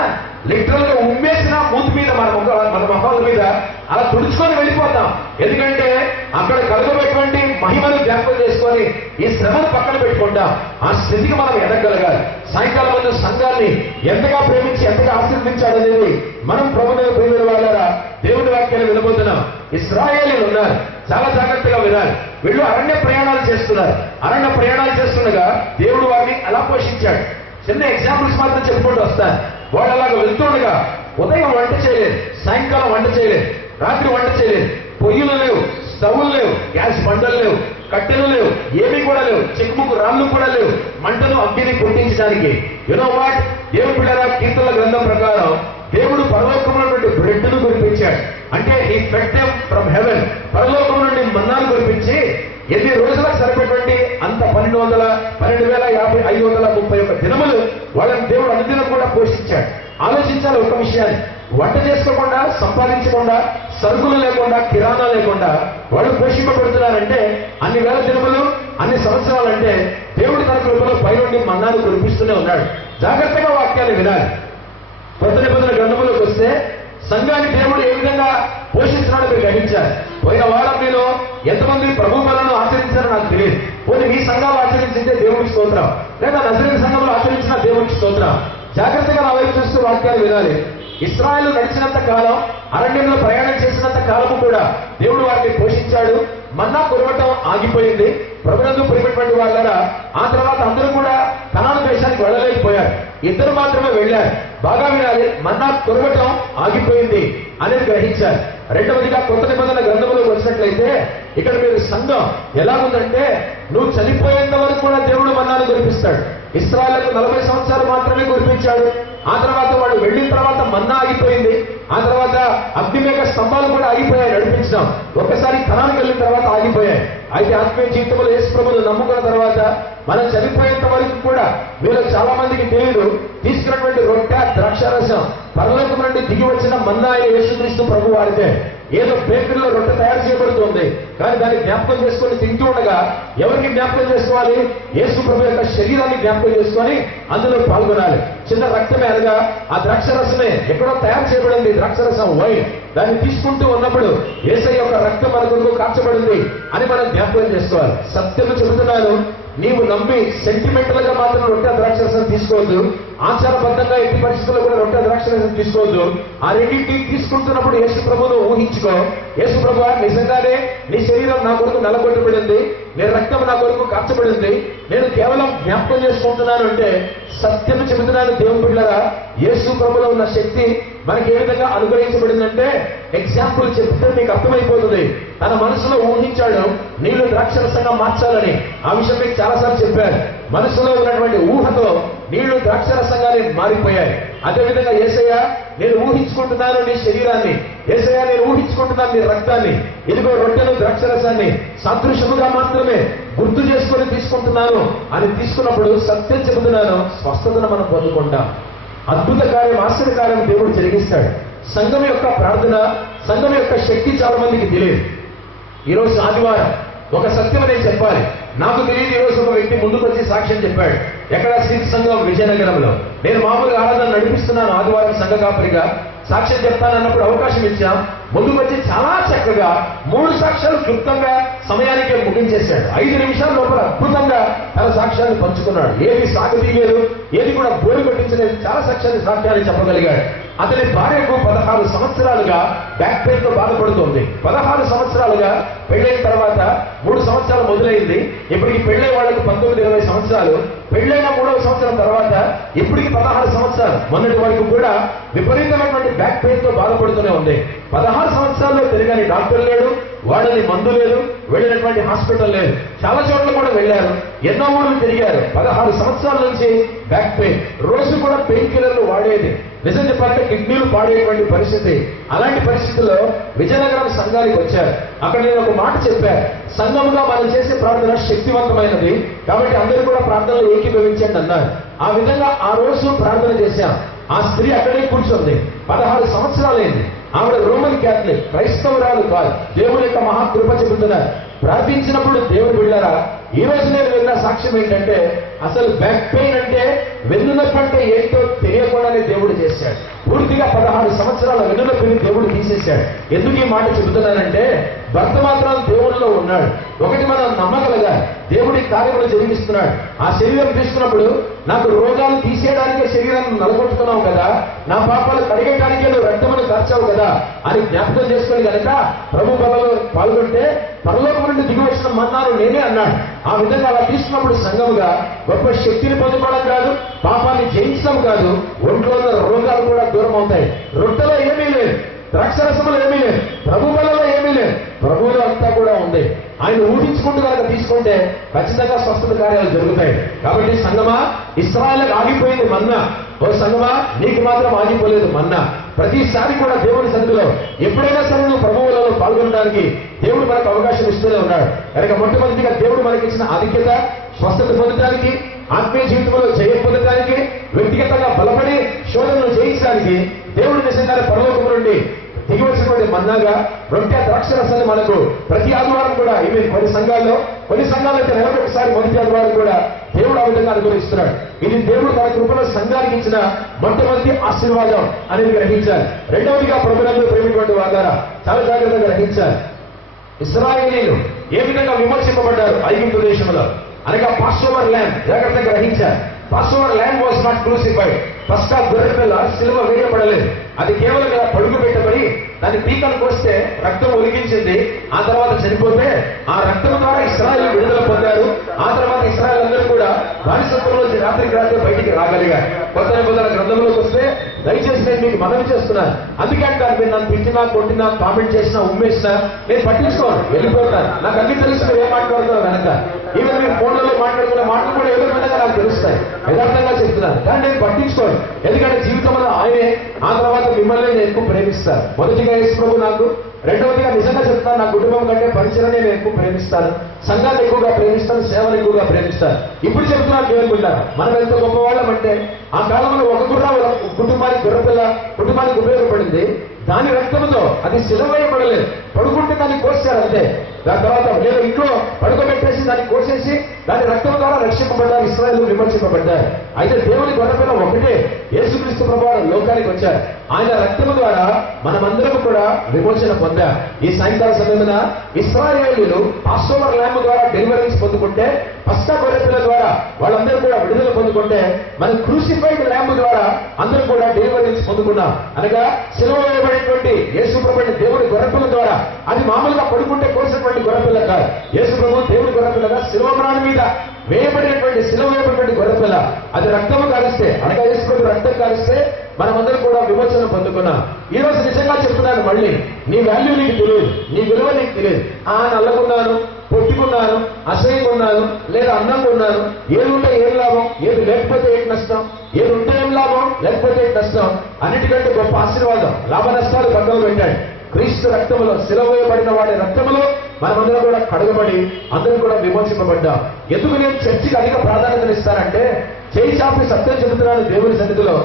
లిటరల్ గా ఉమ్మేసినా మూతి మీద మన మొహాల మీద అలా తుడుచుకొని వెళ్ళిపోతాం. ఎందుకంటే అక్కడ కలగబెట్టినటువంటి మహిమను జ్ఞాపకం చేసుకొని ఈ శ్రమను పక్కన పెట్టుకుంటాం. ఆ స్థితికి మనం ఎదగలగాలి. సాయంకాలం ముందు సంఘాన్ని ఎంతగా ప్రేమించి ఎంతగా ఆశీర్వదించాలనేది మనం ప్రభుత్వ ప్రేమిన వాళ్ళ దేవుని వాక్యాన్ని వినబోతున్నాం. ఇశ్రాయేలీయులు ఉన్నారు, చాలా జాగ్రత్తగా వినాలి. వీళ్ళు అరణ్య ప్రయాణాలు చేస్తున్నారు. అరణ్య ప్రయాణాలు చేస్తుండగా దేవుడు వారిని అలా పోషించాడు. చిన్న ఎగ్జాంపుల్స్ మాత్రం చెప్పుకుంటూ వస్తాను. వాడు అలాగ వెళ్తుండగా ఉదయం వంట చేయలేదు, సాయంకాలం వంట చేయలేదు, రాత్రి వంట చేయలేదు. పొయ్యిలు లేవు, స్టవ్లు లేవు, గ్యాస్ బండలు లేవు, కట్టెలు లేవు, ఏమీ కూడా లేవు, చెక్కుముక్కు రాళ్ళు కూడా లేవు మంటను అగ్గిని పుట్టించడానికి. యునో వాట్, దేవుడు బిడ్డరా, కీర్తనల గ్రంథం ప్రకారం దేవుడు పరలోకంలో నుండి బ్రెడ్ను కురిపించాడు. అంటే ఈ ఫెడ్ దెమ్ ఫ్రమ్ హెవెన్, పరలోకం నుండి మన్నాను కురిపించి ఎన్ని రోజులకు సరిపేటువంటి అంత 12,531 దినములు వాళ్ళని దేవుడు అనుదినం కూడా పోషించాడు. ఆలోచించాలి ఒక విషయాన్ని, వంట చేసుకోకుండా, సంపాదించకుండా, సరుకులు లేకుండా, కిరాణా లేకుండా వాళ్ళు పోషింపబడుతున్నారంటే అన్ని వేల దినములు, అన్ని సంవత్సరాలంటే దేవుడు తన కృపలో పైనుండి మన్నాను కురిపిస్తూనే ఉన్నాడు. జాగ్రత్తగా వాక్యాన్ని వినాలి. కొత్త నిబంధన గ్రంథంలోకి వస్తే సంఘాన్ని దేవుడు ఏ విధంగా పోషిస్తున్నాడో మీరు గ్రహించాలి. పోయిన వారం నేను ఎంతమంది ప్రభు బలను ఆచరించారో నాకు తెలియదు. పోనీ మీ సంఘాలు ఆచరించిందే దేవుడికి స్తోత్రం, లేదా నజరేతు సంఘంలో ఆచరించిన దేవుడికి స్తోత్రం. జాగ్రత్తగా నా వైపు చూస్తూ వాక్యాలు వినాలి. ఇశ్రాయేలు నడిచినంత కాలం, అరణ్యంలో ప్రయాణం చేసినంత కాలము కూడా దేవుడు వారిని పోషించాడు. మన్నా కురవటం ఆగిపోయింది. ప్రభునందు ప్రియమైనటువంటి వాళ్ళరా, ఆ తర్వాత అందరూ కూడా కనాను దేశానికి వెళ్ళలేకపోయారు. ఇద్దరు మాత్రమే వెళ్ళారు. బాగా వినాలి, మన్నా కురవటం ఆగిపోయింది అనేది గ్రహించారు. రెండవదిగా కొత్త నిబంధన గ్రంథంలోకి వచ్చినట్లయితే ఇక్కడ మీరు సంఘం ఎలా ఉందంటే, నువ్వు చనిపోయేంత వరకు కూడా దేవుడు మన్నాను కురిపిస్తాడు. ఇశ్రాయేలుకు 40 సంవత్సరాలు మాత్రమే కురిపించాడు. ఆ తర్వాత వాళ్ళు వెళ్ళిన తర్వాత మన్నా ఆగిపోయింది. ఆ తర్వాత అగ్నిమేఘ స్తంభాలు కూడా ఆగిపోయాయి నడిపించడం. ఒక్కసారి కనానికి వెళ్ళిన తర్వాత ఆగిపోయాయి. అయితే ఆత్మీయ జీవితంలో యేసు ప్రభువును నమ్ముకున్న తర్వాత మనం చనిపోయేంత వరకు కూడా మీరు చాలా మందికి తెలియదు, తీసుకున్నటువంటి రొట్టె, ద్రాక్షారసం పరలోకం నుండి దిగి వచ్చిన మన్నా అయిన యేసుక్రీస్తు ప్రభు వారితే. ఏదో బేకరీలో రొట్టె తయారు చేయబడుతుంది, కానీ దాన్ని జ్ఞాపకం చేసుకొని తింటూ ఉండగా ఎవరికి జ్ఞాపకం చేసుకోవాలి? యేసు ప్రభు యొక్క శరీరాన్ని జ్ఞాపకం చేసుకొని అందులో పాల్గొనాలి. చిన్న రక్తమే అనగా ఆ ద్రాక్షరసమే ఎక్కడో తయారు చేయబడింది, ద్రాక్షరసం వైన్. దాన్ని తీసుకుంటూ ఉన్నప్పుడు యేసయ్య యొక్క రక్తం మన కొరకు కార్చబడింది అని మనం జ్ఞాపకం చేసుకోవాలి. సత్యము చెబుతున్నాను, నీవు నమ్మి సెంటిమెంటల్ గా మాత్రం రొట్టె ద్రాక్షరసం తీసుకోవద్దు. ఆచారబద్ధంగా ఎట్టి పరిస్థితుల్లో కూడా రొట్టె ద్రాక్షరసం తీసుకోవద్దు. ఆ రెండింటిని తీసుకుంటున్నప్పుడు యేసు ప్రభువును ఊహించుకో. యేసు ప్రభు, నిజంగానే నీ శరీరం నా కొరకు నలగొట్టబడింది, నీ రక్తం నా కొరకు కార్చబడింది, నేను కేవలం జ్ఞాపకం చేసుకుంటున్నాను అంటే సత్యము చెబుతున్నాను. దేవుని బిడ్డలారా, యేసు ప్రభులో ఉన్న శక్తి మనకి ఏ విధంగా అనుగ్రహించబడిందంటే ఎగ్జాంపుల్ చెప్తే మీకు అర్థమైపోతుంది. తన మనసులో ఊహించాడు నీళ్లు ద్రాక్షరసంగా మార్చాలని. ఆ విషయం మీకు చాలాసార్లు చెప్పారు. మనసులో ఉన్నటువంటి ఊహతో నీళ్లు ద్రాక్షరసంగానే మారిపోయాయి. అదేవిధంగా యేసయ్య, నేను ఊహించుకుంటున్నాను నీ శరీరాన్ని, యేసయ్య నేను ఊహించుకుంటున్నాను నీ రక్తాన్ని, ఇదిగో రొట్టెను ద్రాక్షరసాన్ని సాదృశ్యముగా మాత్రమే గుర్తు చేసుకొని తీసుకుంటున్నాను అని తీసుకున్నప్పుడు సత్యం చెబుతున్నాను, స్వస్థతను మనం పొందుకుంటాం. అద్భుత కార్యం, ఆశ్చర్య కార్యం దేవుడు జరిగిస్తాడు. సంఘం యొక్క ప్రార్థన, సంఘం యొక్క శక్తి చాలా మందికి తెలియదు. ఈరోజు ఆదివారం ఒక సత్యం అనేది చెప్పాలి. నాకు తెలియదు, ఈరోజు ఒక వ్యక్తి ముందుకు వచ్చి సాక్ష్యం చెప్పాడు. ఎక్కడ? శ్రీ సంఘం విజయనగరంలో. నేను మామూలుగా ఆరాధన నడిపిస్తున్నాను, ఆదివారం సంఘ కాపరిగా సాక్ష్యం చెప్తానన్నప్పుడు అవకాశం ఇచ్చాం. ముందుకు వచ్చి చాలా చక్కగా 3 సాక్ష్యాలు క్లుప్తంగా సమయానికే ముగించేశాడు. 5 నిమిషాల లోపల అద్భుతంగా తన సాక్ష్యాన్ని పంచుకున్నాడు. ఏది సాగతీయలేదు, ఏది కూడా బోరు కొట్టించలేదు, చాలా సాక్ష్యాన్ని చెప్పగలిగాడు. అతని భార్యకు 16 సంవత్సరాలుగా బ్యాక్ పెయిన్ తో బాధపడుతోంది. 16 సంవత్సరాలుగా పెళ్ళైన తర్వాత 3 సంవత్సరాలు మొదలైంది. ఇప్పటికి పెళ్ళై వాళ్ళకు 19-20 సంవత్సరాలు. పెళ్ళైన 3వ సంవత్సరం తర్వాత ఇప్పటికి 16 సంవత్సరాలు. మొన్నటి వరకు కూడా విపరీతమైనటువంటి బ్యాక్ పెయిన్ తో బాధపడుతూనే ఉంది. 16 సంవత్సరాల్లో తిరగని డాక్టర్ లేడు, వాడని మందు లేదు, వెళ్ళినటువంటి హాస్పిటల్ లేదు. చాలా చోట్ల కూడా వెళ్ళారు, ఎన్నో ఊళ్ళు తిరిగారు. 16 సంవత్సరాల నుంచి బ్యాక్ పెయిన్, రోజు కూడా పెయిన్ కిల్లర్లు వాడేది. నిజం చెప్పాలంటే కిడ్నీలు పాడేటువంటి పరిస్థితి. అలాంటి పరిస్థితుల్లో విజయనగరం సంఘానికి వచ్చారు. అక్కడ నేను ఒక మాట చెప్పాను, సంఘముగా మనం చేసే ప్రార్థన శక్తివంతమైనది కాబట్టి అందరూ కూడా ప్రార్థనలు ఏకీభవించండి అన్నారు. ఆ విధంగా ఆ రోజు ప్రార్థన చేశాం. ఆ స్త్రీ అక్కడే కూర్చుంది. 16 సంవత్సరాలైంది. ఆవిడ రోమన్ క్యాథలిక్, క్రైస్తవురాలు కాదు. దేవుని యొక్క మహాకృప చెబుతున్నారు. ప్రార్థించినప్పుడు దేవుడు బిడ్డలారా, ఈ రోజు నేను విన్న సాక్ష్యం ఏంటంటే, అసలు బ్యాక్ పెయిన్ అంటే వెన్నునొప్పి అంటే ఏంటో తెలియకుండానే దేవుడు చేశాడు. పూర్తిగా 16 సంవత్సరాల వెన్నునొప్పిని దేవుడు తీసేశాడు. ఎందుకు ఈ మాట చెబుతున్నానంటే, భర్త మాత్రం దేవుడిలో ఉన్నాడు. ఒకటి మనం నమ్మగలగాలి, దేవుడి కార్యములు జరిగిస్తున్నాడు. ఆ శరీరం తీసుకున్నప్పుడు నాకు రోగాలు తీసేయడానికే శరీరాన్ని నలగొట్టుకున్నావు కదా, నా పాపాలు కడిగడానికే నువ్వు రక్తమును కార్చావు కదా అని జ్ఞాపకం చేసుకుని కనుక ప్రభు బలలో పాల్గొంటే పరలోకం నుండి దిగి వచ్చిన మన్నాను నేనే అన్నాడు. ఆ విధంగా అలా తీసుకున్నప్పుడు సంఘముగా గొప్ప శక్తిని పొందుకోవడం కాదు, పాపాన్ని జయించడం కాదు, ఒంట్లో ఉన్న రోగాలు కూడా దూరం అవుతాయి. రొట్టెలో ఏమీ లేదు, ద్రాక్షరసములు ఏమీ లేదు, ప్రభు బలలో ఏమీ లేదు, ప్రభువులో అంతా కూడా ఉంది. ఆయన ఊహించుకుంటూ కనుక తీసుకుంటే ఖచ్చితంగా స్వస్థత కార్యాలు జరుగుతాయి. కాబట్టి సంగమా, ఇశ్రాయేలుకు ఆగిపోయింది మన్నా. ఓ సంగమా, నీకు మాత్రం ఆగిపోలేదు మన్నా. ప్రతిసారి కూడా దేవుని సన్నిధిలో ఎప్పుడైనా సరే నువ్వు ప్రభువులలో పాల్గొనడానికి దేవుడు మనకు అవకాశం ఇస్తూనే ఉన్నాడు. కనుక మొట్టమొదటిగా దేవుడు మనకి ఇచ్చిన ఆధిక్యత స్వస్థత పొందడానికి, ఆత్మీయ జీవితంలో జయం పొందడానికి, వ్యక్తిగతంగా బలపడి శోధనలు జయించడానికి దేవుడు నిజంగానే పరలోకము నుండి దిగి వచ్చినటువంటి మన్నాగా రొట్టె ద్రాక్షరసాన్ని మనకు ప్రతి ఆదివారం కూడా ఇవి కొన్ని సంఘాల్లో అయితే నెలకు ఒకసారి మొదటి ఆదివారం కూడా దేవుడు ఆ విధంగా అనుగ్రహిస్తున్నాడు. ఇది దేవుడు మన కృపలో సంఘానికి ఇచ్చిన మొట్టమొదటి ఆశీర్వాదం అనేది గ్రహించాలి. రెండవదిగా ప్రభునందు ప్రేమిటువంటి వారు చాలా జాగ్రత్తగా గ్రహించాలి. ఇశ్రాయేలీయులు ఏ విధంగా విమర్శింపబడ్డారు ఐగుప్తు దేశంలో అనగా పాస్ఓవర్ ల్యాండ్. జాగ్రత్తగా గ్రహించాలి. Passover lamb was not crucified. First ఆ గొర్రె పిల్ల సిలువ వేయబడలేదు. అది కేవలం ఇలా పడుగు పెట్టబడి దాని పీకలు కోస్తే రక్తం ఒలిగించింది. ఆ తర్వాత చనిపోతే ఆ రక్తం ద్వారా ఇశ్రాయేలు విడుదల పొందారు. ఆ తర్వాత ఇశ్రాయేలు అందరూ కూడా బానిసత్వంలో రాత్రికి రాత్రి బయటికి రాగలిగారు. కొత్త నిబంధన గ్రంథంలోకి వస్తే దయచేసి నేను మీకు మనవి చేస్తున్నాను. అందుకే అంటారు, మీరు నన్ను తిట్టినా, కొట్టినా, కామెంట్ చేసినా, ఉమ్మేసినా నేను పట్టించుకోను, వెళ్ళిపోతాను. నాకు అన్ని తెలుసు మీరు ఏం మాట్లాడుతారో కనుక. ఈవెన్ మీరు ఫోన్లలో మాట్లాడుకునే మాటలు కూడా ఏదో విధంగా నాకు తెలుస్తాయి. యథార్థంగా చెప్తున్నాను, కానీ నేను పట్టించుకోను. ఎందుకంటే జీవితంలో ఆయనే, ఆ తర్వాత మిమ్మల్ని నేను ఎక్కువ ప్రేమిస్తాను. మొదటిగా యేసు ప్రభు నాకు, రెండవదిగా నిజంగా చెప్తాను, నా కుటుంబం కంటే పరిచయం నేను ఎక్కువ ప్రేమిస్తాను, సంఘాన్ని ఎక్కువగా ప్రేమిస్తాను, సేవను ఎక్కువగా ప్రేమిస్తాను. ఇప్పుడు చెప్తున్నాను దేవుని బిడ్డ, మనం ఎంత గొప్పవాళ్ళం అంటే ఆ కాలంలో ఒక కుటుంబానికి ఉపయోగపడింది. దాని రక్తంతో అది సిలువేయబడలేదు, పడుకుంటే దాన్ని కోసారు అంతే. దాని తర్వాత నేను ఇంట్లో పడుకోబెట్టేసి దాన్ని కోసేసి దాని రక్తం ద్వారా రక్షింపబడ్డారు, ఇశ్రాయేలు విమర్శింపబడ్డారు. అయితే దేవుని గొర్రెపిల్ల ఒకటే, యేసుక్రీస్తు ప్రభువు లోకానికి వచ్చారు. ఆయన రక్తము ద్వారా మనమందరం కూడా విమోచన పొందారు. ఈ సాయంకాల సమయమున ఇశ్రాయేలీయులు పాస్ఓవర్ ల్యాంబ్ ద్వారా డెలివరెన్స్ పొందుకుంటే, పస్కా గొర్రెపిల్ల ద్వారా వాళ్ళందరూ కూడా విడుదల పొందుకుంటే, మన క్రూసిఫైడ్ ల్యాంబ్ ద్వారా అందరూ కూడా డెలివరెన్స్ పొందుకున్నాం. అనగా సిలువ వేయబడినటువంటి యేసు ప్రభువు దేవుడి గొర్రెపిల్ల ద్వారా, అది మామూలుగా పడుకుంటే కోసినటువంటి గొర్రెపిల్ల కాదు. యేసు ప్రభువు దేవుడి గొర్రెపిల్లగా సిలువ ప్రాణి మీద వేయబడినటువంటి సిలువ వేయబడినటువంటి గొర్రెపిల్ల. అది రక్తము కాలిస్తే, అనగా యేసు ప్రభు రక్తం కాలిస్తే మనమందరం కూడా విమోచన పొందుకున్నాం. ఈ రోజు నిజంగా చెప్తున్నాను, మళ్ళీ నీ వాల్యూ నీకు తెలియదు, నీ విలువ నీకు తెలియదు. నల్లకున్నాను, పొట్టుకున్నాను, అసహ్యకున్నాను, లేదా అందంగా ఉన్నాను, ఏది ఉంటే ఏం లాభం, ఏది లేకపోతే ఏంటి నష్టం, ఏది ఉంటే ఏం లాభం, లేకపోతే ఏంటి నష్టం. అన్నిటికంటే గొప్ప ఆశీర్వాదం లాభ నష్టాలు పక్కన పెట్టాడు. క్రీస్తు రక్తములో, సిలువ వేయబడిన వాడి రక్తములో మనమందరం కూడా కడగబడి అందరూ కూడా విమోచింపబడ్డాం. ఎందుకు నేను చర్చికి అధిక ప్రాధాన్యతనిస్తానంటే, చేయి చాపి సత్యం చెబుతున్నాను దేవుని సన్నిధిలో.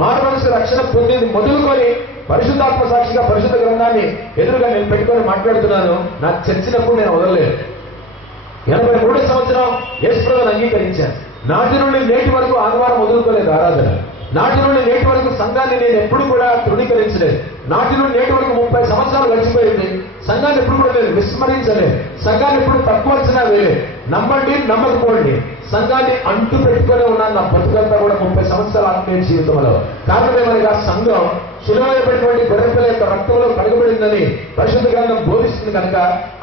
మానవనసు రక్షణ పొందింది మొదలుకొని పరిశుద్ధాత్మ సాక్షిగా పరిశుద్ధ గ్రంథాన్ని ఎదురుగా నేను పెట్టుకొని మాట్లాడుతున్నాను. నాకు చర్చినప్పుడు నేను వదలలేదు. 83వ సంవత్సరం యేసు ప్రభువుని అంగీకరించాను. నాటి నుండి నేటి వరకు ఆదివారం వదులుకోలేదు ఆరాధన. నాటి నుండి నేటి వరకు సంఘాన్ని నేను ఎప్పుడు కూడా తృణీకరించలేదు. నాటి నుండి నేటి వరకు 30 సంవత్సరాలు గడిచిపోయింది. సంఘాన్ని ఎప్పుడు కూడా నేను విస్మరించలేదు. సంఘాన్ని ఎప్పుడు తక్కువ అంచనా వేయలేదు. నమ్మండి, నమ్మకపోండి, సంఘాన్ని అంటూ పెట్టుకునే ఉన్నాను నా బతుకంతా కూడా 30 సంవత్సరాల ఆత్మీయ జీవితంలో. కారణం ఏమనగా సంఘం సులువైనటువంటి గొర్రెపిల్ల యొక్క రక్తంలో కడగబడిందని పరిశుద్ధ గ్రంథం బోధిస్తుంది కనుక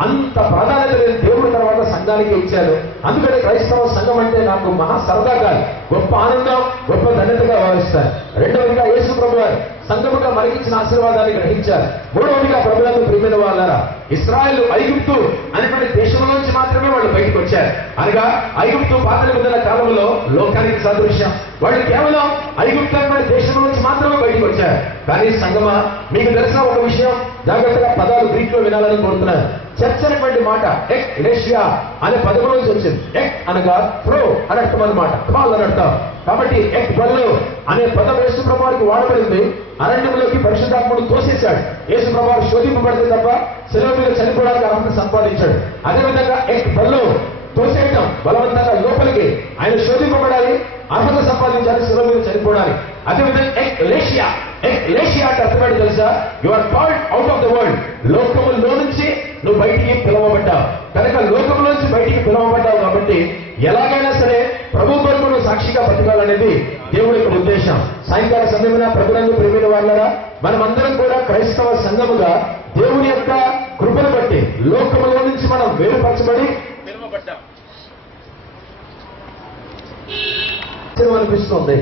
అంత ప్రాధాన్యత దేవుడి తర్వాత సంఘానికి ఇచ్చారు. అందుకని క్రైస్తవ సంఘం అంటే నాకు మహా సరదాగా, గొప్ప ఆనందం, గొప్ప ధన్యతగా భావిస్తారు. రెండవదిగా యేసు ప్రభువారు సంఘముగా మనకిచ్చిన ఆశీర్వాదాన్ని గ్రహించారు. మూడవదిగా ప్రభువులకు ప్రియమైన వాళ్ళారా, ఇశ్రాయేలు ఐగుప్తు అనేటువంటి దేశంలోంచి మాత్రమే వాళ్ళు బయటకు వచ్చారు. అనగా ఐగుప్తు పాత నిబంధన కాలంలో లోకానికి సాదృశ్యం. వాళ్ళు కేవలం ఐగుప్తు అనేటువంటి దేశం నుంచి మాత్రమే బయటకు వచ్చారు. కానీ సంగమా, మీకు తెలిసిన ఒక విషయం, జాగ్రత్తగా పదాలు గ్రీక్ లో వినాలని కోరుతున్నాను. చర్చ్ అనేటువంటి మాట ఎక్ లేషియా అనే పదం నుంచి వచ్చింది. ఎక్ అనగా ప్రో అని అర్థం అన్నమాట, కాల్ అని అర్థం. కాబట్టి ఎక్ బల్లో అనే పదం యేసు ప్రభువారికి వాడబడింది. అరణ్యంలోకి పరిశుద్ధాత్ముడు తోసేశాడు. యేసు ప్రభువారు శోధింపబడితే తప్ప శిలువ మీద చనిపోవడానికి అర్హత సంపాదించాడు. అదేవిధంగా ఎక్ బల్లో తోసేయటం, బలవంతంగా లోపలికి ఆయన శోధింపబడాలి, అర్హత సంపాదించాలి, శిలువ మీద చనిపోవడానికి. అదేవిధంగా ఎక్ లేషియా అంటే అర్థమేంటి తెలుసా? You are called out of the world. లోకములో నుంచి నువ్వు బయటికి పిలవబడ్డావు కనుక, లోకంలోంచి బయటికి పిలవబడ్డావు కాబట్టి ఎలాగైనా సరే ప్రభు కొరకు నువ్వు సాక్షిగా బతకాలనేది దేవుడి యొక్క ఉద్దేశం. సాయంకాల సమయమున ప్రభునందు ప్రియమైన వాళ్ళరా, మనమందరం కూడా క్రైస్తవ సంఘముగా దేవుని యొక్క కృపను బట్టి లోకములో నుంచి మనం వేరుపరచబడి పిలువబడ్డాం అనిపిస్తుంది.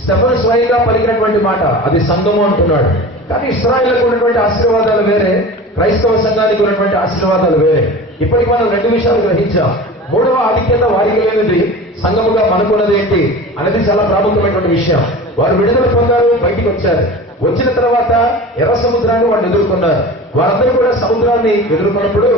స్టెఫను స్వయంగా పలికినటువంటి మాట అది సంఘము అంటున్నాడు. కానీ ఇశ్రాయేలుకు ఉన్నటువంటి ఆశీర్వాదాలు వేరే, క్రైస్తవ సంఘానికి ఉన్నటువంటి ఆశీర్వాదాలు వేరే. ఇప్పటికి మనం రెండు విషయాలు గ్రహించాం. మూడవ ఆధిక్యత వారికి లేనిది, సంఘముగా మనకున్నది ఏంటి అనేది చాలా ప్రాముఖ్యమైనటువంటి విషయం. వారు విడుదల పొందారు, బయటికి వచ్చారు. వచ్చిన తర్వాత ఎర్ర సముద్రాన్ని వాళ్ళు ఎదుర్కొన్నారు. వారందరూ కూడా సముద్రాన్ని ఎదుర్కొన్నప్పుడు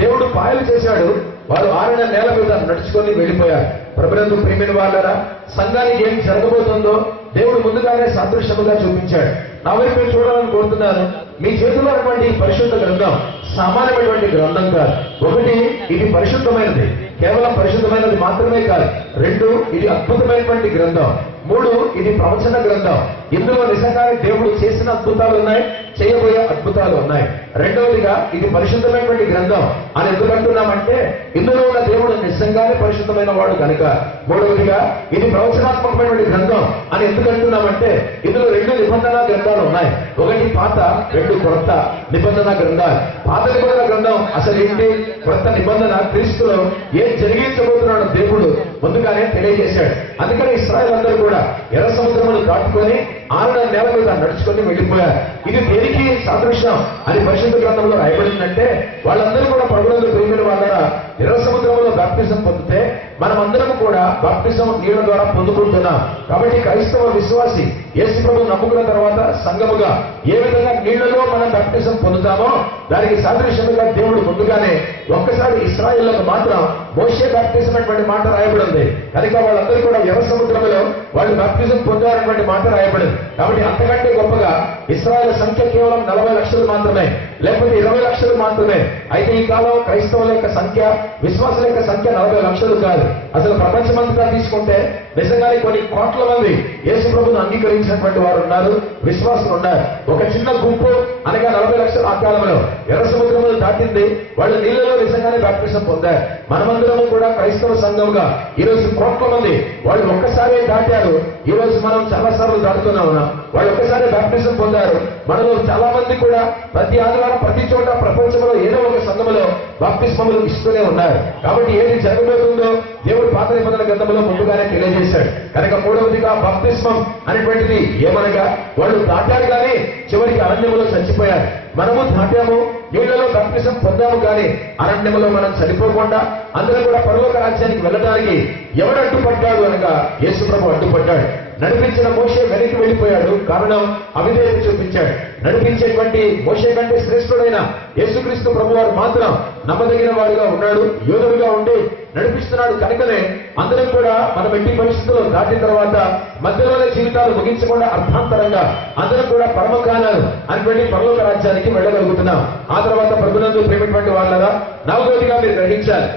దేవుడు పాయలు చేశాడు. వారు ఆరిన నేల మీద నడుచుకొని వెళ్ళిపోయారు. ప్రభునందు ప్రియమైన వాళ్ళరా, సంఘానికి ఏం జరగబోతుందో దేవుడు ముందుగానే సాదృశ్యముగా చూపించాడు. నా వైపు చూడాలని కోరుతున్నాను. మీ చేతిలో ఉన్నటువంటి పరిశుద్ధ గ్రంథం సామాన్యమైనటువంటి గ్రంథం కాదు. ఒకటి, ఇది పరిశుద్ధమైనది, కేవలం పరిశుద్ధమైనది మాత్రమే కాదు. రెండు, ఇది అద్భుతమైనటువంటి గ్రంథం. మూడు, ఇది ప్రవచన గ్రంథం. ఇందులో నిజంగానే దేవుడు చేసిన అద్భుతాలు ఉన్నాయి, చేయబోయే అద్భుతాలు ఉన్నాయి. రెండవదిగా ఇది పరిశుద్ధమైనటువంటి గ్రంథం అని ఎందుకు అంటున్నామంటే ఇందులో ఉన్న దేవుడు నిజంగానే పరిశుద్ధమైన వాడు కనుక. మూడవదిగా ఇది ప్రవచనాత్మకమైనటువంటి గ్రంథం అని ఎందుకు అంటున్నామంటే ఇందులో రెండు నిబంధన గ్రంథాలు ఉన్నాయి. ఒకటి పాత, రెండు కొత్త నిబంధన గ్రంథాలు. పాత నిబంధన గ్రంథం అసలు ఏంటి, కొత్త నిబంధన క్రీస్తులో ఏం జరిగించబోతున్నాడో దేవుడు ముందుగానే తెలియజేశాడు. అందుకని ఇశ్రాయేలు అందరూ కూడా ఎర్ర సముద్రమును దాటుకొని ఆరున నేల మీద నడుచుకొని వెళ్ళిపోయారు. ఇది దేనికి సాదృశ్యం అని పరిశుద్ధ గ్రంథంలో రాయబడిందంటే వాళ్ళందరూ కూడా ప్రభువునందు ప్రియమైన వాళ్ళరా ఎర్ర సముద్రంలో బాప్తిజం పొందితే మనమందరం కూడా బాప్తిజం నీళ్ల ద్వారా పొందుకుంటున్నాం. కాబట్టి క్రైస్తవ విశ్వాసి యేసు ప్రభువును నమ్ముకున్న తర్వాత సంఘముగా ఏ విధంగా నీళ్లలో మనం బాప్తిజం పొందుతామో దానికి సాదృశ్యముగా దేవుడు ముందుగానే ఒక్కసారి ఇశ్రాయేలులకు మాత్రం మోషే బాప్తిజం అనేటువంటి మాట రాయబడింది కనుక వాళ్ళందరూ కూడా ఎర్ర సముద్రంలో వాళ్ళు బాప్తిజం పొందారనేటువంటి మాట రాయబడింది. కాబట్టి అంతకంటే గొప్పగా ఇశ్రాయేలు సంఖ్య కేవలం 40 లక్షలు మాత్రమే, లేకపోతే 20 లక్షలు మాత్రమే. అయితే ఈ కాలం క్రైస్తవుల యొక్క సంఖ్య, విశ్వాసుల యొక్క సంఖ్య 40 లక్షలు కాదు. అసలు ప్రపంచమంతా తీసుకుంటే నిజంగానే కొన్ని కోట్ల మంది యేసు ప్రభువును అంగీకరించినటువంటి వారు ఉన్నారు, విశ్వాసులు ఉన్నారు. ఒక చిన్న గుంపు అనగా 40 లక్షలు ఆ కాలంలో ఎర్ర సముద్రంలో దాటింది. వాళ్ళు నీళ్లలో నిజంగానే బాప్తిజం పొందారు. మనమందరము కూడా క్రైస్తవ సంఘంగా ఈరోజు కోట్ల మంది వాళ్ళు ఒక్కసారి దాటారు. ఈ రోజు మనం చాలా సార్లు దాటుతూనే ఉన్నాం. వాళ్ళు ఒక్కసారి బాప్తిజం పొందారు. మనలో చాలా మంది కూడా ప్రతి ఆదివారం ప్రతి చోట ప్రపంచంలో ఏదో ఒక సంఘములో బాప్తిస్మములు ఇస్తూనే ఉన్నారు. కాబట్టి ఏది జరగబోతుందో దేవుడు పాత నిబంధన గ్రంథంలో ముందుగానే తెలియజేశాడు కనుక మూడవదిగా బాప్తిస్మం అనేటువంటిది ఏమనగా వాళ్ళు దాటారు కానీ చివరికి అరణ్యములో చచ్చిపోయారు. మనము దాటాము, నీళ్లలో బాప్తిజం పొందాము కానీ అరణ్యములో మనం చనిపోకుండా అందరూ కూడా పరలోక రాజ్యానికి వెళ్ళడానికి ఎవడు అడ్డుపడ్డాడు అనగా యేసు ప్రభు అడ్డుపడ్డాడు. నడిపించిన మోషే వెనక్కి వెళ్ళిపోయాడు, కారణం అవిధేయత చూపించాడు. నడిపించేటువంటి మోషే కంటే శ్రేష్ఠుడైన యేసుక్రీస్తు ప్రభు వారు మాత్రం నమ్మదగిన వాడుగా ఉన్నాడు, యోధుడుగా ఉండి నడిపిస్తున్నాడు. కనుకనే అందరం కూడా మనం ఎట్టి పరిస్థితుల్లో దాటిన తర్వాత మధ్యలోనే జీవితాలు ముగించకుండా అర్థాంతరంగా అందరం కూడా పరమకాలాలు అనేటువంటి పరలోక రాజ్యానికి వెళ్ళగలుగుతున్నాం. ఆ తర్వాత ప్రభునందు ప్రేమటువంటి వాళ్ళగా నవగోదిగా మీరు గ్రహించాలి.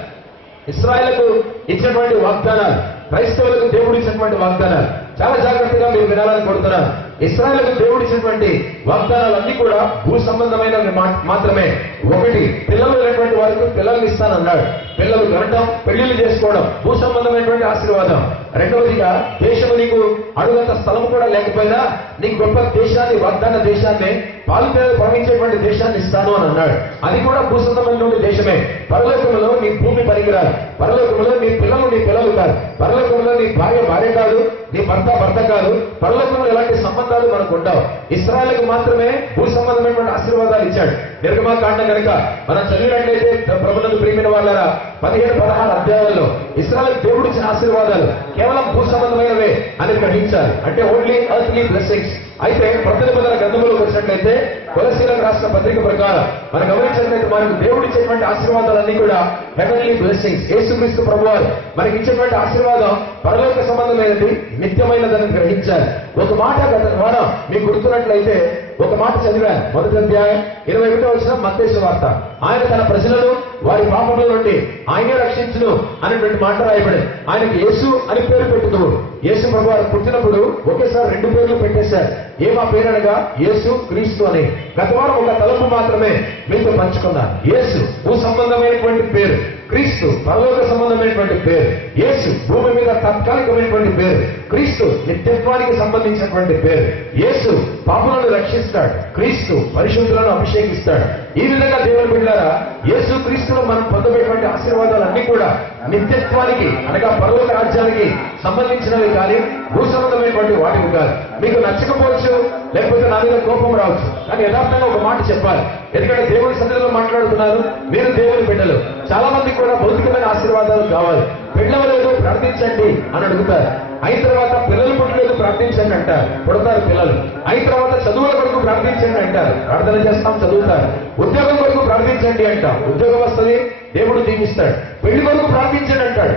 ఇశ్రాయేలుకు ఇచ్చినటువంటి వాగ్దానాలు, క్రైస్తవులకు దేవుడు ఇచ్చినటువంటి వాగ్దానాలు చాలా జాగ్రత్తగా మీరు వినాలని కోరుతున్నాను. ఇశ్రాయేలుకు దేవుడు ఇచ్చినటువంటి వాగ్దానాలన్నీ కూడా భూ సంబంధమైనవి మాత్రమే. ఒకటి, పిల్లలు లేనటువంటి వారికి పిల్లల్ని ఇస్తానన్నాడు. పిల్లలు కనటం, పెళ్లిళ్ళు చేసుకోవడం భూ సంబంధమైనటువంటి ఆశీర్వాదం. రెండవదిగా దేశము నీకు అడుగంత స్థలం కూడా లేకపోయినా నీకు గొప్ప దేశాన్ని, వాగ్దాన దేశాన్ని, పాలు తేనెలు ప్రవహించేటువంటి దేశాన్ని ఇస్తాను అని అన్నాడు. అది కూడా భూసంబంధమైన దేశమే. పరలోకములో నీ భూమి పనికిరాదు, పరలోకములో నీ పిల్లలు కాదు, పరలోకములో నీ భార్య కాదు, నీ భర్త కాదు. పరలోకంలో ఎలాంటి సంబంధాలు మనకు ఉండవు. ఇశ్రాయేలుకు మాత్రమే భూ సంబంధమైనటువంటి ఆశీర్వాదాలు ఇచ్చాడు. నిర్గమకాండం కనుక మనం చదివినట్లయితే ప్రభువునందు ప్రియమైన వాళ్ళారా 15-16 అధ్యాయాల్లో ఇశ్రాయేలు దేవుడు ఇచ్చిన ఆశీర్వాదాలు కేవలం భూ సంబంధమైనవే అని గ్రహించాలి. అంటే ఓన్లీ ఎర్త్లీ బ్లెస్సింగ్స్. అయితే కొత్త నిబంధన గ్రంథంలోకి వచ్చినట్లయితే కొలసీలకు రాసిన పత్రిక ప్రకారం మనం గమనించినట్లయితే మనకు దేవుడు ఇచ్చేటువంటి ఆశీర్వాదాలన్నీ కూడా హెవెన్లీ బ్లెస్సింగ్స్. యేసుక్రీస్తు ప్రభువారు మనకి ఇచ్చేటువంటి ఆశీర్వాదం పరలోక సంబంధమైనది, నిత్యమైనదని గ్రహించాలి. ఒక మాట గత ద్వారా మీకు గుర్తున్నట్లయితే ఒక మాట చదివాను. 1వ అధ్యాయం 21వ వచనం మత్తయి సువార్త. ఆయన తన ప్రజలను వారి పాపముల నుండి ఆయనే రక్షించును అనేటువంటి మాట రాయబడింది. ఆయనకి యేసు అని పేరు పెట్టుతూ యేసు ప్రభువారు పుట్టినప్పుడు ఒకేసారి 2 పేర్లు పెట్టేశారు. ఏమా పేరు అనగా యేసు క్రీస్తు అని. గత వారం ఒక తలుపు మాత్రమే మీతో పంచుకున్నాను. యేసు భూ సంబంధమైనటువంటి పేరు, క్రీస్తు పరలోక సంబంధమైనటువంటి పేరు. యేసు భూమి మీద తాత్కాలికమైనటువంటి పేరు, క్రీస్తు నిత్యత్వానికి సంబంధించినటువంటి పేరు. యేసు పాపులను రక్షిస్తాడు, క్రీస్తు పరిశుద్ధులను అభిషేకిస్తాడు. ఈ విధంగా దేవుని బిడ్డలారా యేసు క్రీస్తును మనం పొందబోయేటువంటి ఆశీర్వాదాలన్నీ కూడా నిత్యత్వానికి అనగా పరలోక రాజ్యానికి సంబంధించినవి కానీ భూ సంబంధమైనటువంటి వాటివి కాదు. మీకు నచ్చకపోవచ్చు, లేకపోతే నా మీద కోపం రావచ్చు, కానీ యథార్థంగా ఒక మాట చెప్పాలి. ఎందుకంటే దేవుని సన్నిధిలో మాట్లాడుతున్నారు, మీరు దేవుని బిడ్డలు. చాలా మందికి కూడా భౌతికమైన ఆశీర్వాదాలు కావాలి. పెళ్ళవలేదు ప్రార్థించండి అని అడుగుతారు. అయిన తర్వాత పిల్లలు పుట్టలేదు ప్రార్థించండి అంటారు, పుడతారు పిల్లలు. అయిన తర్వాత చదువుల కొరకు ప్రార్థించండి అంటారు, ప్రార్థన చేస్తాం, చదువుతారు. ఉద్యోగం కొరకు ప్రార్థించండి అంటాం, ఉద్యోగం వస్తుంది, దేవుడు దీవిస్తాడు. పెళ్లి కొరకు ప్రార్థించండి అంటాడు,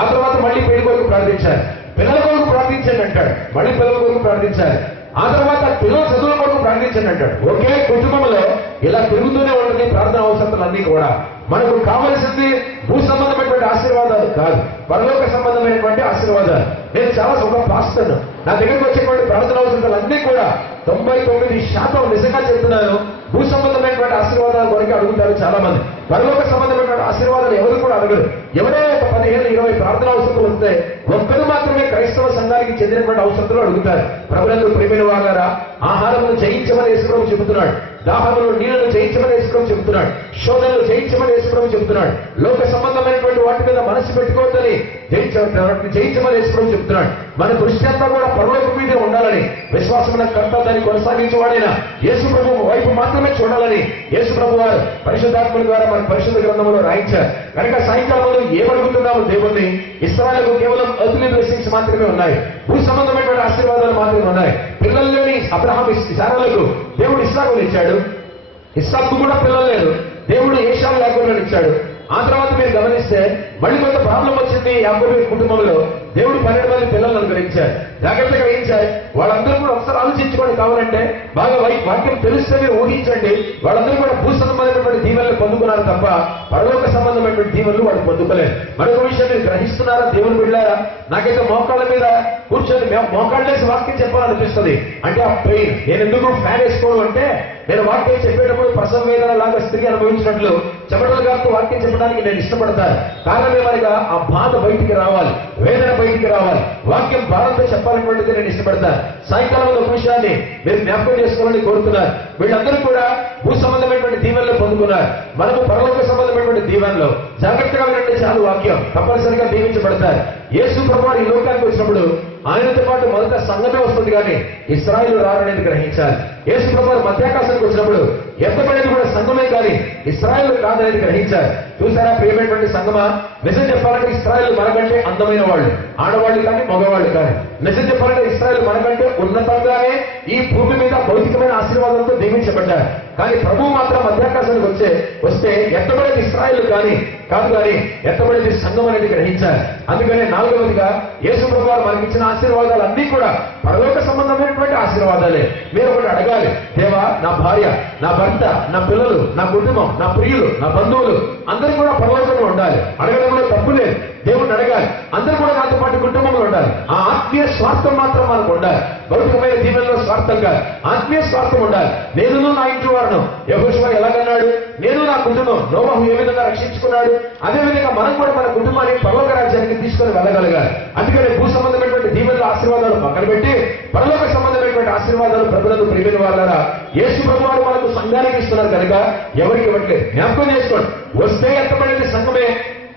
ఆ తర్వాత మళ్ళీ పెళ్లి కొరకు ప్రార్థించాలి. పిల్లల కొరకు ప్రార్థించండి అంటాడు, మళ్ళీ పిల్లల కొరకు ప్రార్థించాలి. ఆ తర్వాత పిల్లల చదువుల కొరకు ప్రార్థించండి అంటాడు. ఒకే కుటుంబంలో ఇలా తిరుగుతూనే ఉంటుంది ప్రార్థన అవసరాలన్నీ కూడా. మనకు కావలసింది భూ సంబంధమైనటువంటి ఆశీర్వాదాలు కాదు, పరలోక సంబంధమైనటువంటి ఆశీర్వాదాలు. నేను చాలా ఒక పాస్టర్ను. నా దగ్గరకు వచ్చేటువంటి ప్రార్థన అవసరాలన్నీ కూడా 99% నిజంగా చెప్తున్నాను, భూ సంబంధమైనటువంటి ఆశీర్వాదాల కొరకు అడుగుతారు చాలా మంది. పరలోక సంబంధమైనటువంటి ఆశీర్వాదాలు ఎవరు కూడా అడగరు. ఎవరో ఒక 15-20 ప్రార్థన అవసరాలు వస్తే ఒక్కరు మాత్రమే క్రైస్తవ సంఘానికి చెందినటువంటి అవసరాలు అడుగుతారు. ప్రభువునందు ప్రియమైన వారారా, ఆహారమును జయించమని యేసుప్రభువు చెబుతున్నాడు, దాహమును నీళ్లను జయించమని యేసుప్రభువు చెబుతున్నాడు, శోధనలు జయించమని యేసుప్రభువు చెబుతున్నాడు, లోక సంబంధమైనటువంటి వాటి మీద మనసు పెట్టుకోవద్దని జయించమని యేసుప్రభువు చెబుతున్నాడు. మన దృష్టి అంతా కూడా పరలోకం మీదే ఉండాలని, విశ్వాసమున కర్త దాన్ని కొనసాగించేవాడైన యేసుప్రభువు వైపు మాత్రమే చూడాలని యేసుప్రభువు వారు పరిశుద్ధాత్మల ద్వారా మన పరిశుద్ధ గ్రంథంలో రాయించారు. కనుక సాయంకాలంలో ఏమడుగుతున్నాము దేవుణ్ణి? ఇశ్రాయేలుకు కేవలం ఎర్త్లీ బ్లెస్సింగ్స్ మాత్రమే ఉన్నాయి, భూ సంబంధమైనటువంటి ఆశీర్వాదాలు మాత్రమే ఉన్నాయి. పిల్లల్లోని అబ్రహాం ఇస్సాకులకు దేవుడు ఇస్సాకులు ఇచ్చాడు, ఇస్సాకు కూడా పిల్లలు లేదు, దేవుడు ఏషావు యాకోబులను ఇచ్చాడు. ఆ తర్వాత మీరు గమనిస్తే మళ్ళీ కొంత ప్రాబ్లం వచ్చింది యాకోబు కుటుంబంలో. దేవుడు 12 మంది పిల్లలను అనుగ్రహించారు. జాగ్రత్తగా గ్రహించారు. వాళ్ళందరూ కూడా ఒకసారి ఆలోచించుకోండి, కావాలంటే బాగా వాక్యం తెలిస్తే మీరు ఊహించండి. వాళ్ళందరూ కూడా భూ సంబంధమైనటువంటి దీవెనలు పొందుకున్నారు తప్ప పరలోక సంబంధమైనటువంటి దీవెనలు వాళ్ళు పొందుకోలేదు. మరొక విషయం మీరు గ్రహిస్తున్నారా దేవుని బిడ్డలారా? నాకైతే మోకాళ్ళ మీద కూర్చొని మోకాళ్ళేసి వాక్యం చెప్పాలనిపిస్తుంది. అంటే ఆ పెయిన్. నేను ఎందుకు ఫ్యాన్ వేసుకోవడం అంటే, నేను వాక్యం చెప్పేటప్పుడు ప్రసవ వేదన లాగా స్త్రీ అనుభవించినట్లు చెమటలు గారితో వాక్యం చెప్పడానికి నేను ఇష్టపడతాను. కారణం ఏమనగా ఆ బాధ బయటికి రావాలి, వేదన బయటికి రావాలి, వాక్యం భారంతో చెప్పాలన్నటువంటిది నేను ఇష్టపడతాను. సాయంకాలంలో ఒక విషయాన్ని మీరు జ్ఞాపకం చేసుకోవాలని కోరుతున్నారు. వీళ్ళందరూ కూడా భూ సంబంధమైనటువంటి దీవెనలు పొందుకున్నారు. మనము పరలోక సంబంధమైనటువంటి దీవెనలో జాగ్రత్తగా వినండి. చాలు వాక్యం తప్పనిసరిగా దీవించబడతారు. యేసు ప్రభువు ఈ లోకానికి వచ్చినప్పుడు ఆయనతో పాటు మొదట సంఘమే వస్తుంది, కానీ ఇశ్రాయేలు రారనేది గ్రహించాలి. యేసు ప్రభువు మధ్యాకాశానికి వచ్చినప్పుడు ఎత్తబడేది కూడా సంఘమే కానీ ఇశ్రాయేలు కాదనేది గ్రహించారు. చూసారా ప్రియమైనటువంటి సంఘమా? నిజం చెప్పాలంటే ఇశ్రాయేలు మనకంటే అందమైన వాళ్ళు, ఆడవాళ్ళు కానీ మగవాళ్ళు కానీ. నిజం చెప్పాలంటే ఇశ్రాయేలు మనకంటే ఉన్నతంగానే ఈ భూమి మీద భౌతికమైన ఆశీర్వాదంతో దీవించబడ్డారు. కానీ ప్రభువు మాత్రం మధ్యాకాశానికి వస్తే ఎత్తబడేది ఇశ్రాయేలు కాదు కానీ ఎత్తబడేది సంఘం అనేది గ్రహించారు. అందుకనే 4వదిగా యేసు ప్రభువు మనకిచ్చిన ఆశీర్వాదాలు అన్నీ కూడా పరలోక సంబంధమైనటువంటి ఆశీర్వాదాలే. మీరు ఒకటి అడగాలి, దేవా నా భార్య, నా భర్త, నా పిల్లలు, నా కుటుంబం, నా ప్రియులు, నా బంధువులు అందరూ కూడా పరలోకంలో ఉండాలి. అడగడంలో తప్పు లేదు. దేవుడిని అడగాలి, అందరూ కూడా నాతో పాటు కుటుంబంలో ఉండాలి. ఆ ఆత్మీయ స్వార్థం మాత్రం మనకు ఉండాలి. భౌతికమైన దీవెనలో స్వార్థం కాదు, ఆత్మీయ స్వార్థం ఉండాలి. నేను నా ఇంటి వారును. యెహోషువ ఎలాగన్నాడు? నేను నా కుటుంబం నోవహు ఏ విధంగా రక్షించుకున్నాడు, అదే విధంగా మనం కూడా మన కుటుంబాన్ని పరలోక రాజ్యానికి తీసుకొని వెళ్ళగలగాలి. అందుకని భూ సంబంధమైనటువంటి దీవెనల ఆశీర్వాదాలు పక్కన పెట్టి పరలోక సంబంధమైనటువంటి ఆశీర్వాదాలు ప్రభువులకు ప్రియమైన వాళ్ళారా యేసు ప్రభు వారు మనకు సంఘానికి ఇస్తున్నారు కనుక ఎవరికి ఇవ్వట్లేదు. జ్ఞాపకం చేసుకోండి, వస్తే ఎత్తబడేది సంఘమే.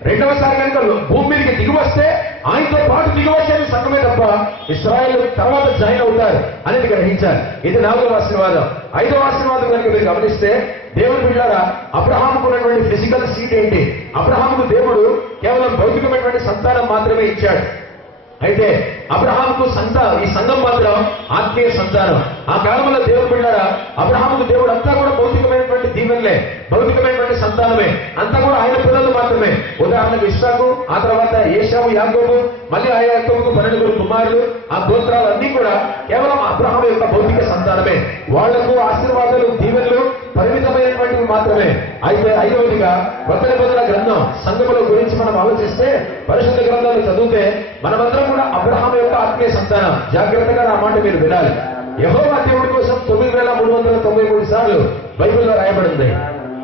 రెండవసారి కనుక భూమి మీదకి దిగి వస్తే ఆయనతో పాటు దిగి వచ్చేది సంఘమే తప్ప ఇశ్రాయేలు తర్వాత జాయిన్ అవుతారు అనేది గ్రహించారు. ఇది 4వ ఆశీర్వాదం. 5వ ఆశీర్వాదం కనుక మీరు గమనిస్తే దేవుడు బిడ్డారా అబ్రహాముకు ఉన్నటువంటి ఫిజికల్ సీట్ ఏంటి? అబ్రహాముకు దేవుడు కేవలం భౌతికమైనటువంటి సంతానం మాత్రమే ఇచ్చాడు. అయితే అబ్రహాముకు ఈ సంఘం మాత్రం ఆత్మీయ సంతానం. ఆ కాలంలో దేవుడు బిడ్డారా అబ్రహాముకు దేవుడు అంతా కూడా భౌతికమైనటువంటి దీవెనలే, భౌతికమైనటువంటి సంతానమే, అంతా కూడా ఆయన పిల్లలు మాత్రమే. ఉదాహరణకు ఇస్సాకు, ఆ తర్వాత ఏశావు, యాకోబు, మళ్ళీ ఆ యాకోబుకు 12 కుమారులు. ఆ గోత్రాలన్నీ కూడా కేవలం అబ్రహాము యొక్క భౌతిక సంతానమే. వాళ్లకు ఆశీర్వాదాలు దీవెనలు పరిమితమైనటువంటివి మాత్రమే. అయితే 5వదిగా కొత్త నిబంధన గ్రంథం సంఘముల గురించి మనం ఆలోచిస్తే పరిశుద్ధ గ్రంథాలు చదివితే మనమందరం కూడా అబ్రహాము యొక్క ఆత్మీయ సంతానం. జాగ్రత్తగా నా మాట మీరు వినాలి. యెహోవా దేవుడి కోసం 9393 సార్లు బైబిల్లో రాయబడింది.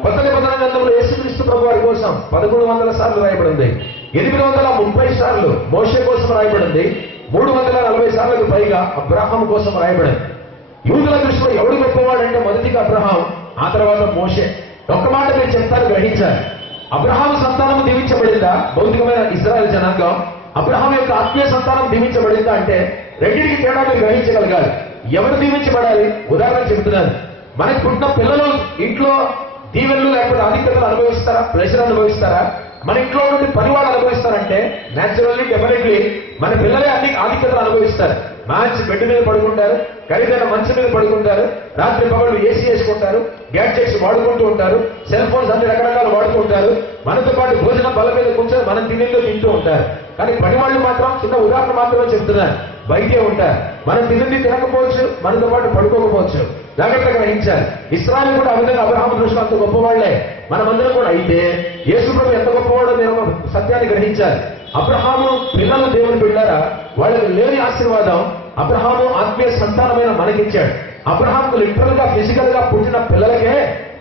కొత్త నిబంధన గ్రంథంలో యేసుక్రీస్తు ప్రభు వారి కోసం 1100 సార్లు రాయబడింది. 830 సార్లు మోషే కోసం రాయబడింది. 340 సార్లకు పైగా అబ్రహాము కోసం రాయబడింది. యూదుల దృష్టిలో ఎవడు గొప్పవాడంటే మొదటిగా అబ్రహాం, ఆ తర్వాత మోషే. ఒక్క మాట మీరు చెప్తారు, గ్రహించాలి. అబ్రహాము సంతానం దీవించబడిందా? భౌతికమైన ఇశ్రాయేలు జనాంగం. అబ్రహాం యొక్క ఆత్మీయ సంతానం దీవించబడిందా అంటే రెండింటికి తేడా మీరు గ్రహించగలగాలి. ఎవరు దీవించబడాలి? ఉదాహరణ చెబుతున్నాను. మనకి పుట్టిన పిల్లలు ఇంట్లో దీవెనలు లేకపోతే ఆధిక్యతలు అనుభవిస్తారా? ప్రెషర్ అనుభవిస్తారా? మన ఇంట్లో నుండి పని వాళ్ళు అనుభవిస్తారంటే న్యాచురల్లీ డెఫినెట్లీ మన పిల్లలే అన్ని ఆధిక్యతలు అనుభవిస్తారు. మంచి బెడ్ మీద పడుకుంటారు, ఖరీదైన మంచం మీద పడుకుంటారు, రాత్రి పగళ్ళు ఏసీ వేసుకుంటారు, గ్యాడ్జెట్స్ వాడుకుంటూ ఉంటారు, సెల్ ఫోన్స్ అన్ని రకరకాలు వాడుతూ ఉంటారు. మనతో పాటు భోజనం బల మీద కూర్చొని మనం తినేలో తింటూ ఉంటారు. కానీ పని వాళ్ళు మాత్రం చిన్న ఉదాహరణ మాత్రమే చెప్తున్నారు, బయటే ఉంటారు. మనం తినండి తినకపోవచ్చు, మనతో పాటు పడుకోకపోవచ్చు. జాగ్రత్తగా గ్రహించాలి. ఇశ్రాయేలు కూడా ఆ విధంగా అబ్రహాము దృష్టిలో అంత గొప్పవాళ్లే. మనమందరం కూడా అయితే యేసు ప్రభు ఎంత గొప్పవాడో నేను సత్యాన్ని గ్రహించాలి. అబ్రహాము పిల్లలు దేవుని బిడ్డారా వాళ్ళకి లేని ఆశీర్వాదం అబ్రహాము ఆత్మీయ సంతానమైన మనకిచ్చాడు. అబ్రహాముకు లిటరల్ గా ఫిజికల్ గా పుట్టిన పిల్లలకే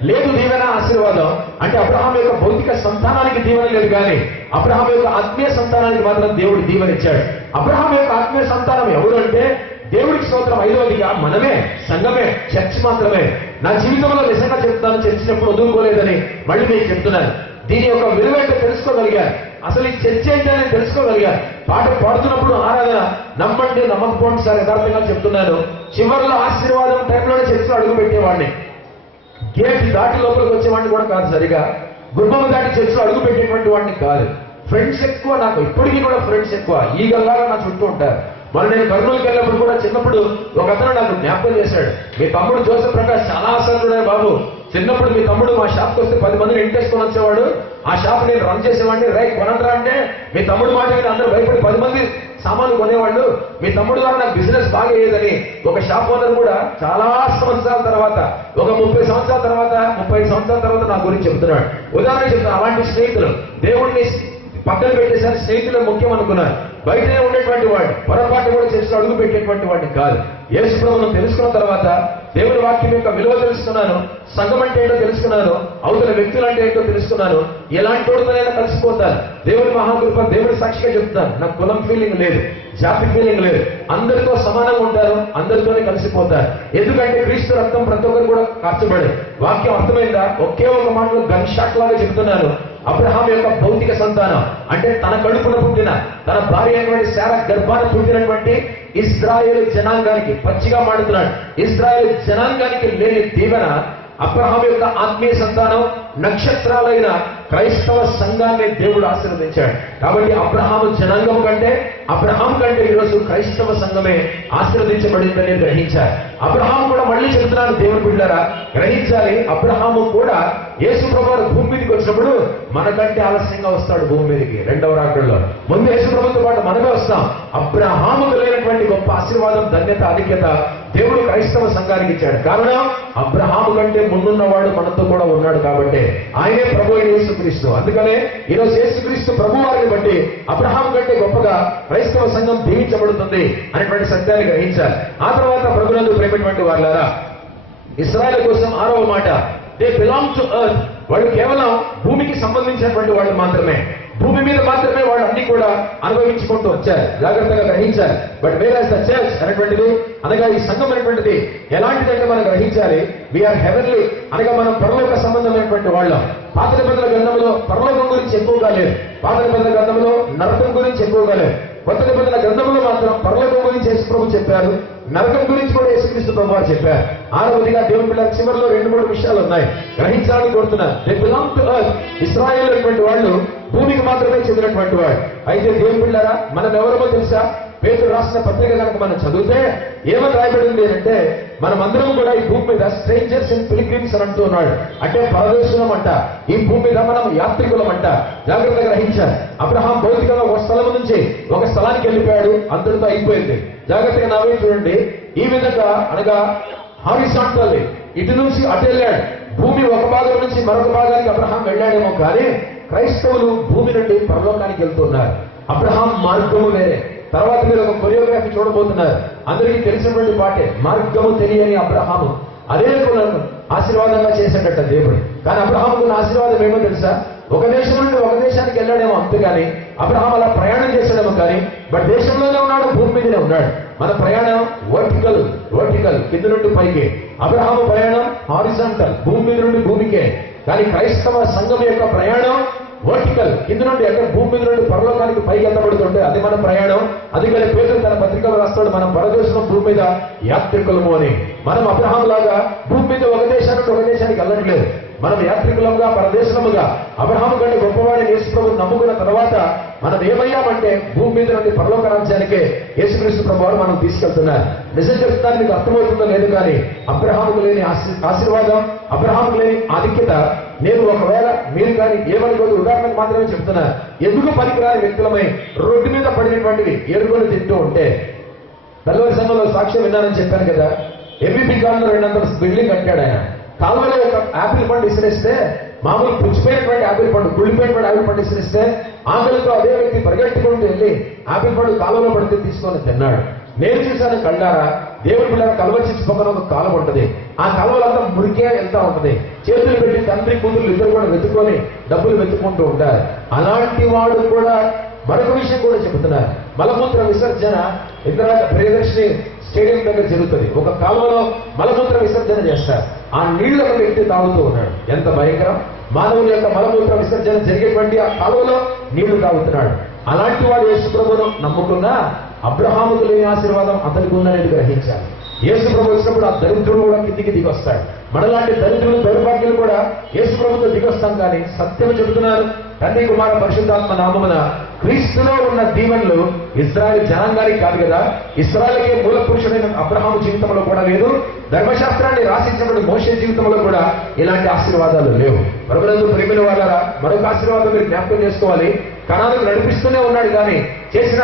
లేదు దీవెన ఆశీర్వాదం. అంటే అబ్రహాం యొక్క భౌతిక సంతానానికి దీవెన లేదు, కానీ అబ్రహాం యొక్క ఆత్మీయ సంతానానికి మాత్రం దేవుడు దీవెనిచ్చాడు. అబ్రహాం యొక్క ఆత్మీయ సంతానం ఎవరు అంటే దేవుడికి స్తోత్రం. 5వదిగా మనమే, సంఘమే, చర్చ్ మాత్రమే. నా జీవితంలో నిజంగా చెప్తాను, చర్చినప్పుడు వదులుకోలేదని మళ్ళీ మీకు చెప్తున్నాను. దీని యొక్క విలువేంటో తెలుసుకోగలిగారు. అసలు ఈ చర్చ ఏంటని తెలుసుకోగలిగారు. పాట పాడుతున్నప్పుడు ఆరాధన నమ్మండి నమ్మకపోండి సార్, యథార్థంగా చెప్తున్నాను. చివరిలో ఆశీర్వాదం టైంలోనే చర్చలో అడుగు పెట్టేవాడిని. గేట్ దాటి లోపలికి వచ్చేవాడిని కూడా కాదు, సరిగా గుమ్మము దాటి చర్చలో అడుగు పెట్టేటువంటి వాడిని కాదు. ఫ్రెండ్స్ ఎక్కువ, నాకు ఇప్పటికీ కూడా ఫ్రెండ్స్ ఎక్కువ, ఈగల్లాగా నా చుట్టూ ఉంటారు. మరి నేను కర్నూలుకి వెళ్ళినప్పుడు కూడా చిన్నప్పుడు ఒక అతను నాకు జ్ఞాపకం చేశాడు, మీ తమ్ముడు జోసెఫ్ ప్రకాష్ చాలా ఆసక్తుడే బాబు, చిన్నప్పుడు మీ తమ్ముడు మా షాప్కి వస్తే 10 మందిని ఇంటేసుకొని వచ్చేవాడు, ఆ షాప్ నేను రన్ చేసేవాడిని, రైట్ కొనండ్రా అంటే మీ తమ్ముడు మాట మీద అందరూ భయపడి 10 మంది సామాన్లు కొనేవాళ్ళు. మీ తమ్ముడు ద్వారా నాకు బిజినెస్ బాగా అయ్యేదని ఒక షాప్ ఓనర్ కూడా చాలా సంవత్సరాల తర్వాత, ఒక 30 సంవత్సరాల తర్వాత, 35 సంవత్సరాల తర్వాత నా గురించి చెప్తున్నాడు. ఉదాహరణ చెప్తాను. అలాంటి స్నేహితులు దేవుడిని పక్కన పెట్టేసరి స్నేహితులు ముఖ్యం అనుకున్నారు. బయటనే ఉండేటువంటి వాడు, పొరపాటు కూడా చేసి అడుగు పెట్టేటువంటి వాడిని కాదు. యేసు ప్రభువును తెలుసుకున్న తర్వాత దేవుని వాక్యం యొక్క విలువ తెలుసుకున్నాను, సంఘం అంటే ఏంటో తెలుసుకున్నాను, అవతల వ్యక్తులు అంటే ఏంటో తెలుసుకున్నాను. ఎలాంటి వాడితోనైనా కలిసిపోతాను. దేవుని మహాకృప, దేవుడి సాక్షిగా చెప్తాను. నాకు కులం ఫీలింగ్ లేదు, జాతి ఫీలింగ్ లేదు, అందరితో సమానంగా ఉంటారు, అందరితోనే కలిసిపోతారు. ఎందుకంటే క్రీస్తు రక్తం ప్రతి ఒక్కరు కూడా కార్చబడి. వాక్యం అర్థమైందా? ఒకే ఒక మాటలో గన్ షాట్ లాగా చెప్తున్నాను. అబ్రహాం యొక్క భౌతిక సంతానం అంటే తన కడుపున పుట్టిన, తన భార్య అయినటువంటి శారా గర్భాన పుట్టినటువంటి ఇశ్రాయేలు జనాంగానికి, పచ్చిగా మాడుతున్నాడు, ఇశ్రాయేలు జనాంగానికి లేని దీవెన అబ్రహాం యొక్క ఆత్మీయ సంతానం నక్షత్రాలైన క్రైస్తవ సంఘాన్ని దేవుడు ఆశీర్వదించాడు. కాబట్టి అబ్రహాము జనాంగం కంటే, అబ్రహాం కంటే ఈరోజు క్రైస్తవ సంఘమే ఆశీర్వదించబడిందని గ్రహించారు. అబ్రహాము కూడా మళ్ళీ చెబుతున్నాను దేవుని బిడ్డలారా, గ్రహించాలి. అబ్రహాము కూడా యేసు ప్రభువు భూమి మీదకి వచ్చినప్పుడు మనకంటే ఆలస్యంగా వస్తాడు భూమి మీదకి. 2వ రాకడలో ముందు యేసు ప్రభుతో పాటు మనమే వస్తాం. అబ్రహాముకు లేనటువంటి గొప్ప ఆశీర్వాదం, ధన్యత, ఆధిక్యత దేవుడు క్రైస్తవ సంఘానికి ఇచ్చాడు. కారణం అబ్రహాము కంటే ముందున్నవాడు మనతో కూడా ఉన్నాడు కాబట్టి. ఆయనే ప్రభు అయిన యేసుక్రీస్తు. అందుకనే ఈరోజు యేసుక్రీస్తు ప్రభు వారిని బట్టి అబ్రహాం కంటే గొప్పగా క్రైస్తవ సంఘం దీవించబడుతుంది అనేటువంటి సత్యాన్ని గ్రహించాలి. ఆ తర్వాత ప్రభునందు ప్రేమటువంటి వారులారా, ఇశ్రాయేలు కోసం 6వ మాట దే బిలాంగ్ టు ఎర్త్. వాళ్ళు కేవలం భూమికి సంబంధించినటువంటి వాళ్ళు మాత్రమే, భూమి మీద మాత్రమే వాళ్ళు అన్ని కూడా అనుభవించుకుంటూ వచ్చారు, జాగ్రత్తగా గ్రహించాలి. బట్ వేర్ ద చర్చ్ అనేటువంటిది, అనగా ఈ సంఘం అనేటువంటిది ఎలాంటిదంటే మనం గ్రహించాలి. వీఆర్ హెవెన్లీ, అనగా మనం పరలోక సంబంధమైనటువంటి వాళ్ళం. పాత నిబంధన గ్రంథంలో పరలోకం గురించి ఎక్కువగా లేదు, పాత నిబంధన గ్రంథంలో నరకం గురించి ఎక్కువగా లేదు. కొత్త నిబంధన గ్రంథంలో మాత్రం పరలోకం గురించి యేసు ప్రభు చెప్పారు, నరకం గురించి కూడా యేసుక్రీస్తు ప్రభు చెప్పారు. ఆరవదిగా దేవుని పిల్లల చివరిలో 2-3 విషయాలు ఉన్నాయి, గ్రహించాలని కోరుతున్నారు. They belong to earth. ఇశ్రాయేలు అనేటువంటి వాళ్ళు భూమికి మాత్రమే చెందినటువంటి వాడు. అయితే దేవుని పిల్లరా, మనం ఎవరమో తెలుసా? పేతురు రాసిన పత్రిక కనుక మనం చదివితే ఏమని రాయబడింది అంటే, మనమందరం కూడా ఈ భూమి మీద స్ట్రేంజర్స్ అండ్ పిలిగ్రిమ్స్ అని అంటూ ఉన్నాడు. అంటే పరదేశులం అంట, ఈ భూమి మీద మనం యాత్రికులం అంట. జాగ్రత్తగా గ్రహించాలి. అబ్రహాం భౌతికంగా ఒక స్థలం నుంచి ఒక స్థలానికి వెళ్ళిపోయాడు, అంతటితో అయిపోయింది. జాగ్రత్తగా నావే చూడండి. ఈ విధంగా అనగా హారిజాంటల్లీ ఇటు నుంచి అటు వెళ్ళాడు. భూమి ఒక భాగం నుంచి మరొక భాగానికి అబ్రహాం వెళ్ళాడేమో, కానీ క్రైస్తవులు భూమి నుండి పరలోకానికి వెళ్తున్నారు. అబ్రహాం మార్గము వేరే. తర్వాత మీరు ఒక కొరియోగ్రఫీ చూడబోతున్నారు, అందరికీ తెలిసినటువంటి పాటే, మార్గము తెలియని అబ్రహాము అనేకులను ఆశీర్వాదంగా చేసేటట్ట దేవుడు. కానీ అబ్రహాముకున్న ఆశీర్వాదం ఏమో తెలుసా? ఒక దేశం నుండి ఒక దేశానికి వెళ్ళాడేమో అంతేగాని అబ్రహాం అలా ప్రయాణం చేశాడేమో, కానీ బట్ దేశంలోనే ఉన్నాడు, భూమి మీదనే ఉన్నాడు. మన ప్రయాణం వర్టికల్ కింద నుండి పైకి. అబ్రహాము ప్రయాణం హారిజాంటల్, భూమి మీద నుండి భూమికే. కానీ క్రైస్తవ సంఘం యొక్క ప్రయాణం వర్టికల్, కింద నుండి ఎక్కడ భూమి మీద నుండి పరలోకానికి పైకి ఎత్తబడుతుంటే అది మన ప్రయాణం. అందుకని పేతురు తన పత్రికలో రాస్తాడు, మనం పరదేశం భూమి మీద యాత్రికులము అని. మనం అబ్రహాం లాగా భూమి మీద ఒక దేశం నుండి ఒక దేశానికి వెళ్ళట్లేదు, మనం యాత్రికులంగా పరదేశముగా. అబ్రహాము కంటే గొప్పవాడిని యేసు ప్రభువును నమ్ముకున్న తర్వాత మనం ఏమయ్యామంటే భూమి మీద నుండి పరలోక రాజ్యానికే యేసుక్రీస్తు ప్రభువారు మనం తీసుకెళ్తున్నారు. నిజం చెప్తాను, మీకు అర్థమవుతుందో లేదు, కానీ అబ్రహాముకు లేని ఆశీర్వాదం, అబ్రహాముకు లేని ఆధిక్యత నేను ఒకవేళ మీరు కానీ ఏమనుకోదు, ఉదాహరణకు మాత్రమే చెప్తున్నా. ఎందుకు పనికిరాని వ్యక్తులమై రోడ్డు మీద పడినటువంటివి ఎరువులు తింటూ ఉంటే, నల్లూరి సంఘంలో సాక్ష్యం విన్నానని చెప్పాను కదా. ఎంబీపీ కాలంలో 200 బిల్డింగ్ కట్టాడు ఆయన. కాలువలో ఒక యాపిల్ పండు ఇసిరేస్తే, మామూలు పుచ్చిపోయినటువంటి యాపిల్ పండు, కుళ్ళిపోయినటువంటి యాపిల్ పండు ఇసిరేస్తే ఆకలితో అదే వ్యక్తి పరిగెట్టుకుంటూ వెళ్ళి యాపిల్ పండు కాలువలో పడితే తీసుకొని తిన్నాడు. నేను చూశాను కళ్ళారా. దేవుడి పిల్లల కలువ పక్కన ఒక కాలువ ఉంటుంది, ఆ కాలువలంతా మురికే వెళ్తా ఉంటుంది. చేతులు పెట్టి తండ్రి కూతురు ఇద్దరు కూడా వెతుక్కొని డబ్బులు వెతుక్కుంటూ ఉంటారు. అలాంటి వాడు కూడా మరొక విషయం కూడా చెబుతున్నారు. మలమూత్ర విసర్జన ఇందిరా ప్రియదర్శిని స్టేడియం దగ్గర జరుగుతుంది. ఒక కాలువలో మలమూత్ర విసర్జన చేస్తారు, ఆ నీళ్లు ఒక వ్యక్తి తాగుతూ ఉన్నాడు. ఎంత భయంకరం! మానవుల యొక్క మలమూత్ర విసర్జన జరిగేటువంటి ఆ కాలువలో నీళ్లు తాగుతున్నాడు. అలాంటి వాడు యేసు ప్రభువును నమ్ముకున్నా అబ్రహాముకు లేని ఆశీర్వాదం అతనికి ఉందనేది గ్రహించాలి. యేసు ప్రభు వచ్చినప్పుడు ఆ దరిద్రుడు కూడా కిందికి దిగొస్తాడు. మనలాంటి దరిద్రులు దౌర్భాగ్యులు కూడా యేసు ప్రభుతో దిగొస్తాం. కానీ సత్యం చెబుతున్నారు, తండ్రి కుమార పరిశుద్ధాత్మ నామమున క్రీస్తులో ఉన్న దీవెనలు ఇశ్రాయేలు జనాంగానికి కాదు కదా. ఇశ్రాయేలుకే మూల పురుషుడైన అబ్రహాము జీవితంలో కూడా లేదు, ధర్మశాస్త్రాన్ని రాసించినప్పుడు మోషే జీవితంలో కూడా ఇలాంటి ఆశీర్వాదాలు లేవు. ప్రభునందు ప్రేమిల వాళ్ళారా, మరొక ఆశీర్వాదం మీరు జ్ఞాపకం చేసుకోవాలి. కణాలకు నడిపిస్తూనే ఉన్నాడు, కానీ చేసిన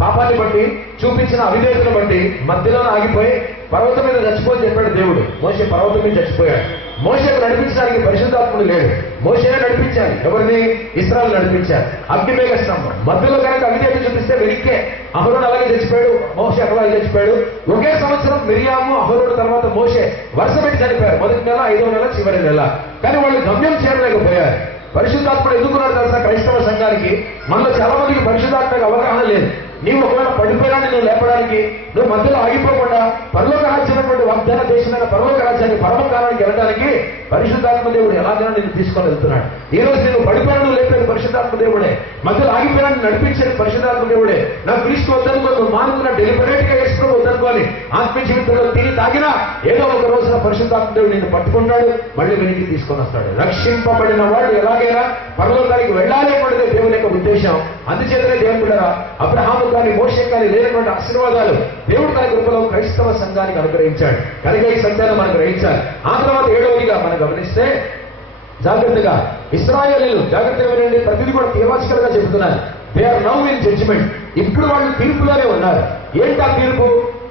పాపాన్ని బట్టి, చూపించిన అవిధేయతను బట్టి మధ్యలోనే ఆగిపోయి పర్వతం మీద చచ్చిపోయి చెప్పాడు దేవుడు. మోషే పర్వతం మీద చచ్చిపోయాడు. మోషేకు నడిపించడానికి పరిశుద్ధాత్ముడు లేడు, మోషేనే నడిపించాలి. ఎవరిని? ఇశ్రాయేలు నడిపించారు. అగ్నిమేఘ స్తంభం మధ్యలో కనుక అవిధేయత చూపిస్తే వెనక్కే అహరోను అలాగే చచ్చిపోయాడు, మోషే అలాగే చచ్చిపోయాడు. ఒకే సంవత్సరం మిరియాము అహరోను తర్వాత మోషే వరుస పెట్టి చనిపోయారు. మొదటి నెల, 5వ నెల, చివరి నెల. కానీ వాళ్ళు గమ్యం చేరలేకపోయారు. పరిశుద్ధాత్ముడు ఎందుకున్నాడు తెలుసా? క్రైస్తవ సంఘానికి మనలో చాలా మందికి పరిశుద్ధాత్మక అవగాహన లేదు. నీవు ఒకవేళ పడిపోయాన్ని నువ్వు లేపడానికి, నువ్వు మధ్యలో ఆగిపోకుండా పరలోక రాజ్యమైనటువంటి వాగ్దాన దేశమైన పరలోక రాజ్యాన్ని పరమకాలానికి వెళ్ళడానికి పరిశుద్ధాత్మ దేవుడు ఎలాగైనా నేను తీసుకొని వెళ్తున్నాడు. ఈ రోజు నేను పడిపోయాను లేపేది పరిశుద్ధాత్మ దేవుడే, మధ్యలో ఆగిపోయాన్ని నడిపించేది పరిశుద్ధాత్మ దేవుడే. నా క్రీస్తు వద్దనుకో, నువ్వు మానుకున్న డెలిబరేట్ గా వేసుకుని వద్దనుకోని ఆత్మ జీవితంలో తిని తాగినా ఏదో ఒక రోజున పరిశుద్ధాత్మ దేవుడు నేను పట్టుకుంటాడు, మళ్ళీ వెనక్కి తీసుకొని వస్తాడు. రక్షింపబడిన వాడు ఎలాగైనా పరలోకానికి వెళ్ళాలి అన్నదే దేవుని యొక్క ఉద్దేశం. అందుచేతనే దేవుడు కూడా అబ్రహాము కానీ మోషే కానీ లేనటువంటి ఆశీర్వాదాలు దేవుడు తన కృపలో క్రైస్తవ సంఘానికి అనుగ్రహించాడు. కనుక ఈ సత్యాన్ని మనం గ్రహించాలి. ఆ తర్వాత 7వదిగా మనం గమనిస్తే జాగ్రత్తగా ఇశ్రాయేలీయులు జాగ్రత్తగా వినండి, ప్రతిదీ కూడా థియలాజికల్ గా చెబుతున్నారు. They are now in judgement. ఇప్పుడు వాళ్ళు తీర్పులోనే ఉన్నారు. ఏంటి ఆ తీర్పు?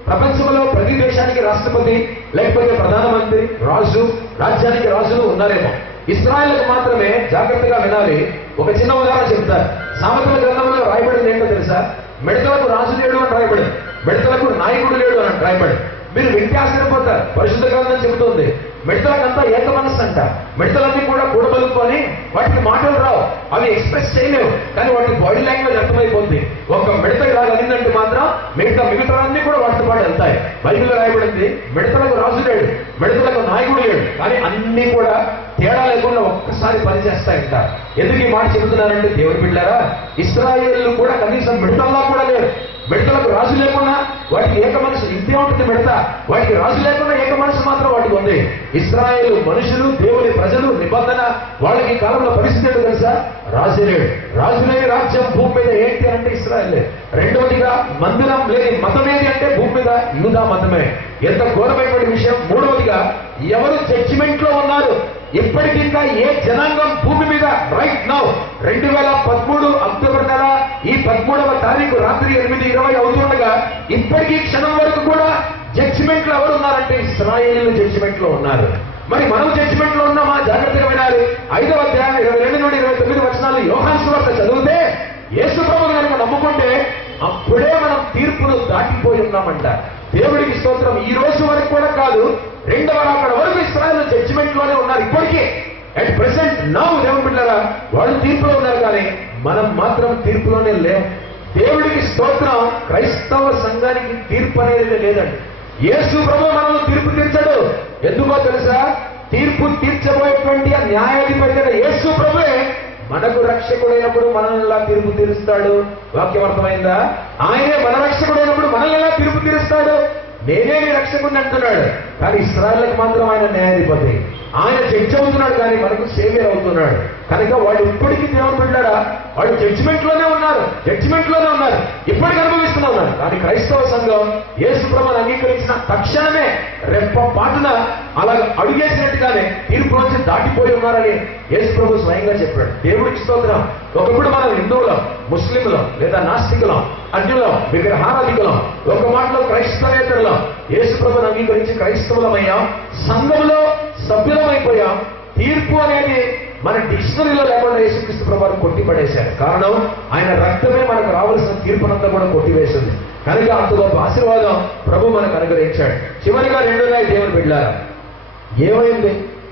ప్రపంచంలో ప్రతి దేశానికి రాష్ట్రపతి లేకపోతే ప్రధానమంత్రి, రాజు, రాజ్యానికి రాజులు ఉన్నారేమో. ఇశ్రాయేలుకు మాత్రమే జాగ్రత్తగా వినాలి. ఒక చిన్న ఉదాహరణ చెప్తారు. సామెతల గ్రంథంలో రాయబడింది ఏంటో తెలుసా? మిడతలకు రాజు లేడు అని రాయబడింది, మిడతలకు నాయకుడు లేడు అని రాయబడింది. మీరు వింటే ఆశ్చర్యపోతారు. పరిశుద్ధ గ్రంథం చెబుతుంది మిడతలకంతా ఏక మనస్సు అంట. మిడతలన్నీ కూడా కూడబలుకొని వాటికి మాటలు రావు, అవి ఎక్స్ప్రెస్ చేయలేవు, కానీ వాటి బాడీ లాంగ్వేజ్ అర్థమైపోతుంది. ఒక మిడత ఇలా అనిందంటే మాత్రం మిగతాలన్నీ కూడా వాటితో పాటు వెళ్తాయి. బైబిల్లో రాయబడింది, మిడతలకు రాజు లేడు, మిడతలకు నాయకుడు లేడు, కానీ అన్ని కూడా తేడా లేకుండా ఒక్కసారి పనిచేస్తాయంట. ఎందుకు ఈ మాట చెబుతున్నారంటే, దేవుని బిడ్డారా, ఇశ్రాయేలు కూడా కనీసం మిడతల్లా కూడా లేరు. మిడతలకు రాజు లేకుండా వాటికి ఏక మనసు, ఇంతే ఉంటుంది మిడత, వాటికి రాజు లేకుండా ఏక మనసు మాత్రం వాటికి ఉంది. ఇశ్రాయేలు మనుషులు, దేవుని ప్రజలు, నిబంధన, వాళ్ళకి ఈ కాలంలో పరిస్థితి ఏంటో తెలుసా? రాజు లేడు. రాజు లేని రాజ్యం భూమి మీద ఏంటి అంటే ఇశ్రాయేలే. రెండవదిగా మందిరం లేని మతం ఏది అంటే భూమి మీద యూదా మతమే. ఎంత ఘోరమైనటువంటి విషయం. మూడవదిగా ఎవరు జడ్జిమెంట్ లో ఉన్నారు? ఇప్పటికింకా ఏ జనాంగం భూమి మీద రైట్ నౌ 2013 అక్టోబర్ నెల ఈ 13వ తారీఖు రాత్రి 8:20 అవుతుండగా ఇప్పటికీ క్షణం వరకు కూడా జడ్జిమెంట్ లో ఎవరు ఉన్నారంటే ఇశ్రాయేలీయులు జడ్జిమెంట్ లో ఉన్నారు. మరి మనం జడ్జిమెంట్ లో ఉన్నామా? జాగ్రత్తగా వినాలి. 5వ అధ్యాయం 22 నుండి 29 వచనాలు యోహాను సువార్త చదివితే, యేసు ప్రభువును కనుక నమ్ముకుంటే అప్పుడే మనం తీర్పును దాటిపోయి ఉన్నామంట. దేవుడికి స్తోత్రం. ఈ రోజు వరకు కూడా కాదు, రెండవ రాకడ వరకు ఇశ్రాయేలు జడ్జిమెంట్ లోనే ఉన్నారు. ఇప్పటికీ అట్ ప్రెసెంట్ నౌ దేవుని బిడ్డలారా, వాళ్ళు తీర్పులో ఉన్నారు, కానీ మనం మాత్రం తీర్పులోనే లేవు. దేవుడికి స్తోత్రం. క్రైస్తవ సంఘానికి తీర్పు అనేది లేదండి. యేసు ప్రభువు మనల్ని తీర్పు తీర్చడు. ఎందుకో తెలుసా? తీర్పు తీర్చబోయేటువంటి ఆ న్యాయాధిపతి అయిన యేసు ప్రభువే మనకు రక్షకుడైనప్పుడు మనల్ని ఎలా తీర్పు తీరుస్తాడు? వాక్యం అర్థమైందా? ఆయనే మన రక్షకుడైనప్పుడు మనల్ని ఎలా తీర్పు తీరుస్తాడు? నేనే నీ రక్షకుడిని అంటున్నాడు, కానీ ఇశ్రాయేలుకి మాత్రం ఆయన న్యాయాధిపతి. ఆయన జడ్జి అవుతున్నాడు, కానీ మనకు సేవియర్ అవుతున్నాడు. కనుక వాడు ఇప్పటికీ దేవుడు బిడ్డారా, వాడు జడ్జిమెంట్ లోనే ఉన్నారు, ఇప్పటికి అనుభవిస్తూనే ఉన్నారు. కానీ క్రైస్తవ సంఘం యేసు ప్రభువును అంగీకరించిన తక్షణమే రెప్ప పాటున అలా అడుగేసినట్టుగానే తీర్పు నుంచి దాటిపోయి ఉన్నారని యేసు ప్రభు స్వయంగా చెప్పాడు. దేవుడికి స్తోత్రం. ఒకప్పుడు మనం హిందువులం, ముస్లింలం, లేదా నాస్తికులం, అన్యులం, విగ్రహారాధికులం, ఒక మాటలో క్రైస్తవేతరులం. యేసు ప్రభువును అంగీకరించి క్రైస్తవులమయ్యాం, సంఘంలో సభ్యులమైపోయాం. తీర్పు అనేది మన డిక్షనరీలో లేకుండా యేసుక్రీస్తు ప్రభువును కొట్టిపడేశారు. కారణం, ఆయన రక్తమే మనకు రావాల్సిన తీర్పునంతా కూడా కొట్టివేసింది. కనుక అంత గొప్ప ఆశీర్వాదం ప్రభు మనకు అనుగ్రహించాడు. చివరిగా రెండున్నాయి దేవుని బిడ్డలారా. ఏమైంది?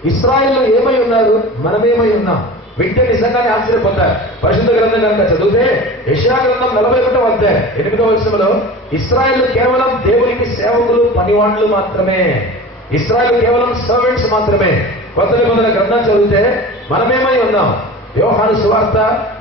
ఇశ్రాయేలు ఏమై ఉన్నారు, మనమేమై ఉన్నాం? వింటే నిజంగానే ఆశ్చర్యపోతారు. పరిశుద్ధ గ్రంథం కనుక చదివితే యెషయా గ్రంథం 41వ అధ్యాయం 8వ వచనంలో ఇశ్రాయేలు కేవలం దేవునికి సేవకులు, పనివాళ్ళు మాత్రమే. ఇశ్రాయేలు కేవలం సర్వెంట్స్ మాత్రమే. కొత్త నిబంధన గ్రంథం చదివితే మనమేమై ఉన్నాం? యోహాను సువార్త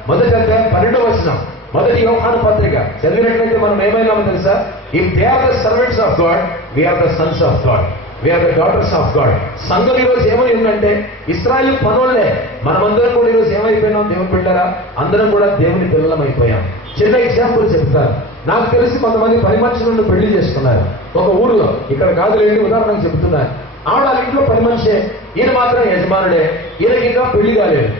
1వ అధ్యాయం 12వ వచనం, మొదటి యోహాను పత్రిక చదివినట్లయితే మనం ఏమైనామో తెలుసా? If they are the servants of God, we are the sons of God, we are the daughters of God. సంఘం ఈరోజు ఏమై ఉందంటే ఇశ్రాయేలు పనులే. మనమందరం కూడా ఈరోజు ఏమైపోయినాం దేవుని బిడ్డలారా? అందరం కూడా దేవుని పిల్లలం అయిపోయాం. చిన్న ఎగ్జాంపుల్ చెప్తారు. నాకు తెలిసి కొంతమంది పని మనుషులను పెళ్లి చేసుకున్నారు ఒక ఊరిలో. ఇక్కడ కాదులేండి, ఉదాహరణకు చెబుతున్నారు. ఆవిడ వాళ్ళ ఇంట్లో పని మనిషే, ఈయన మాత్రం యజమానుడే. ఈయనకి ఇంకా పెళ్లి కాలేదు.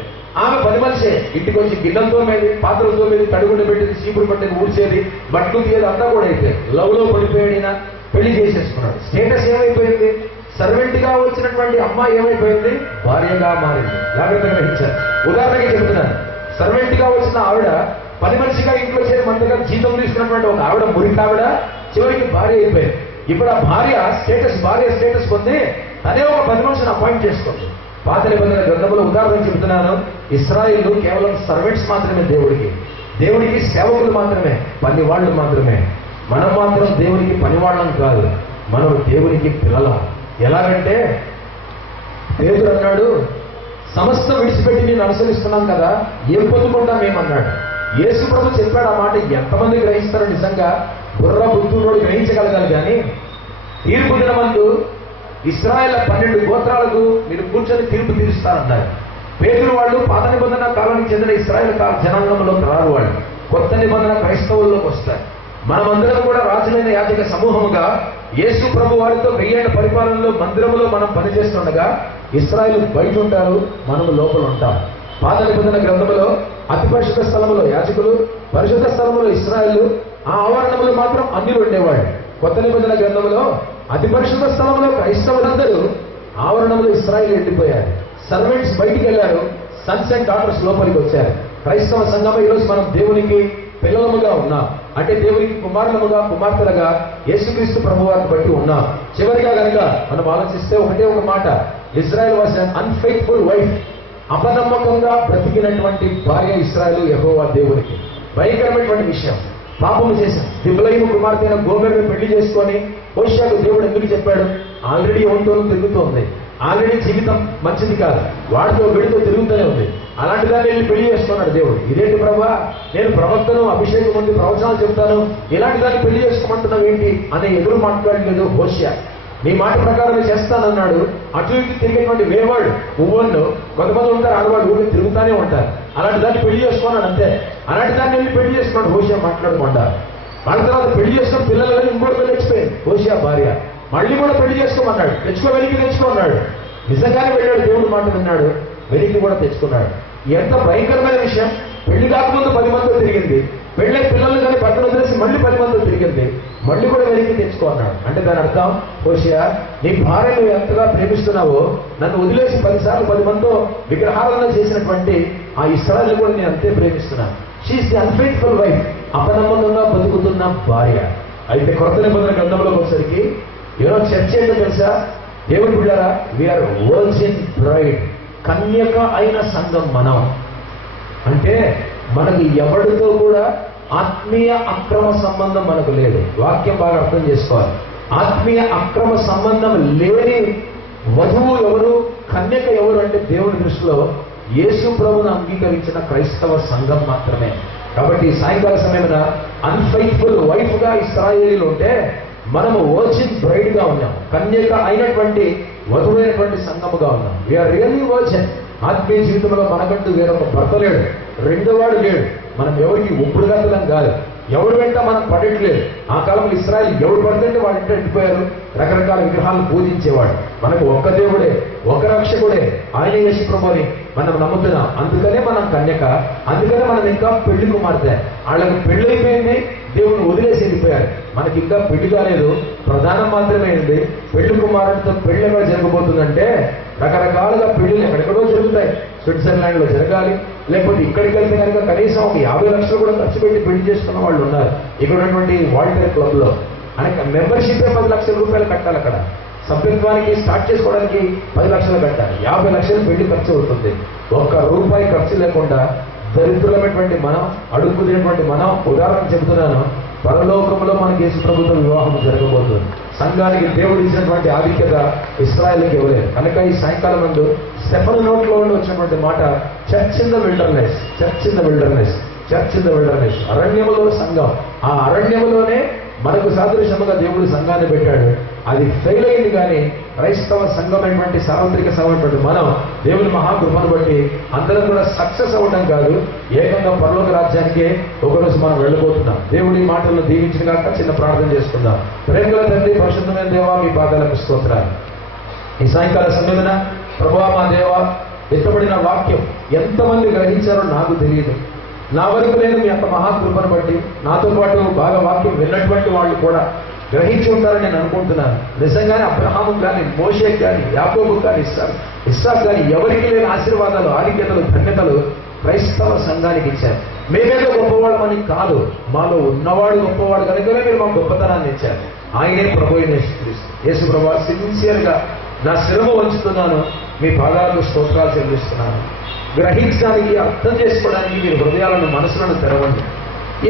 ఆమె పని మనిషే, ఇంటికి వచ్చి గిన్నెలతో మీద, పాత్రలతో మీద, తడిగుండ పెట్టేది, చీపురు పట్టేది, ఊడ్చేది, బట్టలు తీయేది, అంతా కూడా అయితే లవ్ లో పడిపోయాడు. ఈయన పెళ్లి చేసేసుకున్నాడు. స్టేటస్ ఏమైపోయింది? సర్వెంట్ గా వచ్చినటువంటి అమ్మాయి ఏమైపోయింది? భార్యగా మారింది. జాగ్రత్తగా గ్రహించారు. ఉదాహరణకి చెబుతున్నాను. సర్వెంట్ గా వచ్చిన ఆవిడ పని మనిషిగా ఇంట్లో చేరి మందిగా జీతం తీసుకున్నటువంటి ఒక ఆవిడ, మురికి ఆవిడ, చివరికి భార్య అయిపోయింది. ఇప్పుడు ఆ భార్య స్టేటస్ పొంది తనే ఒక పని మనిషిని అపాయింట్ చేసుకుంది. పాత నిబంధన గ్రంథంలో ఉదాహరణ చెబుతున్నాను. ఇశ్రాయేలు కేవలం సర్వెంట్స్ మాత్రమే దేవుడికి సేవకులు మాత్రమే, పని వాళ్ళు మాత్రమే. మనం మాత్రం దేవునికి పనివాళ్ళం కాదు, మనం దేవునికి పిల్లలం. ఎలాగంటే పేతురు అన్నాడు, సమస్తం విడిచిపెట్టి నేను అనుసరిస్తున్నాం కదా, ఏం పొందుకుంటాం మేమన్నాడు. యేసు ప్రభు చెప్పాడు ఆ మాట. ఎంతమంది గ్రహిస్తారో నిజంగా? బుర్ర బుద్ధుడు గ్రహించగలగాలి. కానీ తీర్పు దినమందు ఇశ్రాయేల్ 12 గోత్రాలకు మీరు కూర్చొని తీర్పు తీరుస్తారన్నారు. పేతురు వాళ్ళు పాత నిబంధన కాలానికి చెందిన ఇశ్రాయేల్ జనాంగంలో రారు. వాళ్ళు కొత్త నిబంధన క్రైస్తవుల్లోకి వస్తారు. మనమందరం కూడా రాజులైన యాజక సమూహముగా యేసు ప్రభు వారితో 1000 ఏళ్ల పరిపాలనలో మందిరంలో మనం పనిచేస్తుండగా ఇశ్రాయేలు బయట ఉంటారు, మనము లోపల ఉంటాం. పాత నిబంధన గ్రంథంలో అతి పరిశుద్ధ స్థలములో యాజకులు, పరిశుద్ధ స్థలములో ఇశ్రాయేలు, ఆ ఆవరణములు మాత్రం అన్యులు ఉండేవాళ్ళు. కొత్త నిబంధన గ్రంథంలో అతి పరిశుద్ధ స్థలంలో క్రైస్తవులందరూ, ఆవరణంలో ఇశ్రాయేలు ఎండిపోయారు. సర్వెంట్స్ బయటికి వెళ్ళారు, సన్స్ అండ్ డాటర్స్ లోపలికి వచ్చారు. క్రైస్తవ సంఘం ఈరోజు మనం దేవునికి పిల్లలముగా ఉన్నాం. అంటే దేవునికి కుమారులముగా, కుమార్తెలుగా యేసుక్రీస్తు ప్రభువారిని బట్టి ఉన్నాం. చివరిగా కనుక మనం ఆలోచిస్తే ఒకటే ఒక మాట, Israel was an unfaithful wife. అపనమ్మకంగా బ్రతికినటువంటి భార్య ఇశ్రాయేలు యెహోవా దేవునికి. భయంకరమైనటువంటి విషయం. పాపము చేశాను. దిబ్లయీము కుమార్తె అయిన గోమెరును పెళ్లి చేసుకొని హోషేయకు దేవుడు ఎందుకు చెప్పాడు? ఆల్రెడీ ఎవరితోనూ తిరుగుతోంది, ఆల్రెడీ జీవితం మంచిది కాదు, వాడితో వీడితో తిరుగుతూనే ఉంది. అలాంటి దాన్ని వెళ్ళి పెళ్లి చేసుకున్నాడు దేవుడు. ఇదేంటి ప్రభా, నేను ప్రవక్తను, అభిషేకం ఉంది, ప్రవచనాలు చెప్తాను, ఇలాంటి దాన్ని పెళ్లి చేసుకోమంటున్నావు ఏంటి అనే ఎదురు మాట్లాడలేదు హోషేయ. నీ మాట ప్రకారం చేస్తానన్నాడు. అటు ఇటు తిరిగేటువంటి వేవాడు పువ్వుల్లో కొంతమంది ఉంటారు, ఆడవాడు ఊళ్ళో తిరుగుతానే ఉంటారు. అలాంటి దాన్ని పెళ్లి చేసుకున్నాడు అంతే. అలాంటి దాన్ని వెళ్ళి పెళ్లి చేసుకున్నాడు హోషేయ మాట్లాడకుండా. వాళ్ళ తర్వాత పెళ్లి చేసుకున్న పిల్లలు కానీ ఇంకోటి పెళ్లి తెచ్చిపోయింది హోషేయ భార్య. మళ్ళీ కూడా పెళ్లి చేసుకోమన్నాడు. వెలికి తెచ్చుకున్నాడు. నిజంగానే వెళ్ళాడు, దేవుడు మాట విన్నాడు, వెలికి కూడా తెచ్చుకున్నాడు. ఎంత భయంకరమైన విషయం. పెళ్లి కాకముందు 10 మందితో తిరిగింది, పెళ్ళై పిల్లలు కానీ పక్కన వదిలేసి మళ్ళీ 10 మందితో తిరిగింది, మళ్ళీ కూడా వెలికి తెచ్చుకున్నాడు. అంటే దాని అర్థం, హోషేయ నీ భార్య నువ్వు ఎంతగా ప్రేమిస్తున్నావో నన్ను వదిలేసి 10 సార్లు 10 మందితో విగ్రహాలను చేసినటువంటి ఆ ఇశ్రాయేలు కూడా నేను అంతే ప్రేమిస్తున్నాను. She is the unfaithful wife. అపనమ్మకంగా బతుకుతున్న భార్య. అయితే కొత్త నిబంధన గ్రంథంలోకి వచ్చేసరికి ఈరోజు చర్చ ఏంటో తెలుసా? దేవుడు బిడ్డారా, వీఆర్ వర్జిన్ బ్రైడ్. కన్యక అయిన సంఘం మనం. అంటే మనకి ఎవరితో కూడా ఆత్మీయ అక్రమ సంబంధం మనకు లేదు. వాక్యం బాగా అర్థం చేసుకోవాలి. ఆత్మీయ అక్రమ సంబంధం లేని వధువు ఎవరు, కన్యక ఎవరు అంటే దేవుడి దృష్టిలో యేసు ప్రభువును అంగీకరించిన క్రైస్తవ సంఘం మాత్రమే. కాబట్టి సాయంకాల సమయమున అన్ఫెయిత్ఫుల్ వైఫ్ గా ఇశ్రాయేలీలు ఉంటే మనము వర్జిన్ బ్రైడ్ గా ఉన్నాం. కన్యక అయినటువంటి వధువైనటువంటి సంఘముగా ఉన్నాం. We are really virgin. ఆత్మీయ జీవితంలో మనకంటూ వేరొక భర్త లేడు, రెండోవాడు లేడు. మనం ఎవరికి ఉప్పుడుగతలం కాదు, ఎవడు వెంట మనం పడట్లేదు. ఆ కాలంలో ఇశ్రాయేలు ఎవడు పడుతుంటే వాడి ఇంట ఎండిపోయారు. రకరకాల విగ్రహాలను పూజించేవాడు. మనకు ఒక్క దేవుడే, ఒక రక్షకుడే, ఆయన యేసు ప్రభువుని మనం నమ్ముతున్నాం. అందుకనే మనం కన్యక, అందుకనే మనం ఇంకా పెళ్లి కుమార్తె. వాళ్ళకి పెళ్లి అయిపోయింది, దేవుని వదిలేసి వెళ్ళిపోయారు. మనకి ఇంకా పెళ్లి కాలేదు, ప్రధానం మాత్రమే ఉంది. పెళ్లి కుమారుడితో పెళ్లి ఎక్కడ జరగబోతుందంటే రకరకాలుగా పెళ్లిళ్ళు ఎక్కడెక్కడో జరుగుతాయి. స్విట్జర్లాండ్ లో జరగాలి, లేకపోతే ఇక్కడికి వెళ్తే కనుక కనీసం ఒక 50 లక్షలు కూడా ఖర్చు పెట్టి పెళ్లి చేసుకున్న వాళ్ళు ఉన్నారు. ఇక్కడ ఉన్నటువంటి వాల్టర్ క్లబ్ లో ఆయనకి మెంబర్షిప్ 10 లక్షల రూపాయలు కట్టాలి. అక్కడ సభ్యత్వానికి స్టార్ట్ చేసుకోవడానికి 10 లక్షలు కట్టాలి. 50 లక్షలు పెళ్లి ఖర్చు అవుతుంది. ఒక్క రూపాయి ఖర్చు లేకుండా దరిద్రులమైనటువంటి మనం, అడుగుతున్నటువంటి మనం, ఉదాహరణ చెబుతున్నాను, పరలోకంలో మనకి యేసు ప్రభుత్వ వివాహం జరగబోతుంది. సంఘానికి దేవుడు ఇచ్చినటువంటి ఆధిక్యత ఇశ్రాయేలుకి ఇవ్వలేదు. కనుక ఈ సాయంకాలం ముందు స్టెఫను నోట్లో వచ్చినటువంటి మాట church in the wilderness, church in the wilderness, church in the wilderness. అరణ్యములో సంఘం. ఆ అరణ్యములోనే మనకు సాదృశ్యముగా దేవుడు సంఘాన్ని పెట్టాడు. అది ఫెయిల్ అయింది. కానీ క్రైస్తవ సంఘమైనటువంటి సార్వత్రిక సభమైనటువంటి మనం దేవుని మహాకృపను బట్టి అందరం కూడా సక్సెస్ అవ్వడం కాదు, ఏకంగా పరలోక రాజ్యానికే ఒకరోజు మనం వెళ్ళబోతున్నాం. దేవుడి మాటలను దీవించిన కాక చిన్న ప్రార్థన చేసుకుందాం. ప్రేమగల తండ్రి, పరిశుద్ధమైన దేవా, మీ పాదాలకు స్తోత్రాలు. ఈ సాయంకాల సమయమున ప్రభువా, మా దేవా, ఎత్తబడిన వాక్యం ఎంతమంది గ్రహించారో నాకు తెలియదు. నా వరకు నేను మీ యొక్క మహాకృపను బట్టి నాతో పాటు బాగా వాక్యం విన్నటువంటి వాళ్ళు కూడా గ్రహించి ఉంటారని నేను అనుకుంటున్నాను. నిజంగానే అబ్రహాము కానీ, మోషేకి కానీ, యాకోబు కానీ, ఇస్సాకు కానీ ఎవరికి లేని ఆశీర్వాదాలు, ఆధిక్యతలు, ధన్యతలు క్రైస్తవ సంఘానికి ఇచ్చారు. మేమేదో గొప్పవాళ్ళమని కాదు, మాలో ఉన్నవాడు గొప్పవాడు కనుకనే మీరు మా గొప్పతనాన్ని ఇచ్చారు. ఆయనే ప్రభు యేసు ప్రభువా, సిన్సియర్ గా నా శిరము వంచుతున్నాను, మీ పాదాలకు స్తోత్రాలు చెల్లిస్తున్నాను. గ్రహించడానికి, అర్థం చేసుకోవడానికి మీరు హృదయాలను, మనసులను తెరవండి.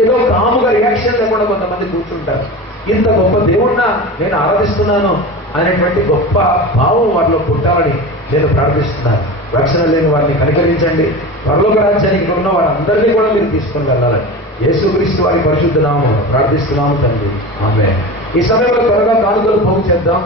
ఏదో కాముగా రియాక్షన్ లేకుండా కొంతమంది కూర్చుంటారు. ఇంత గొప్ప దేవుణ్ణి నేను ఆరాధిస్తున్నాను అనేటువంటి గొప్ప భావం వారిలో పుట్టాలని నేను ప్రార్థిస్తున్నాను. రక్షణ లేని వారిని కనికరించండి. పరలోక రాజ్యానికి ఉన్న వారందరినీ కూడా మీరు తీసుకొని వెళ్ళాలని యేసుక్రీస్తు వారి పరిశుద్ధ నామమున ప్రార్థిస్తున్నాము తండ్రి. ఆమేన్. ఈ సమయంలో త్వరగా కానుకలు పోగు చేద్దాం.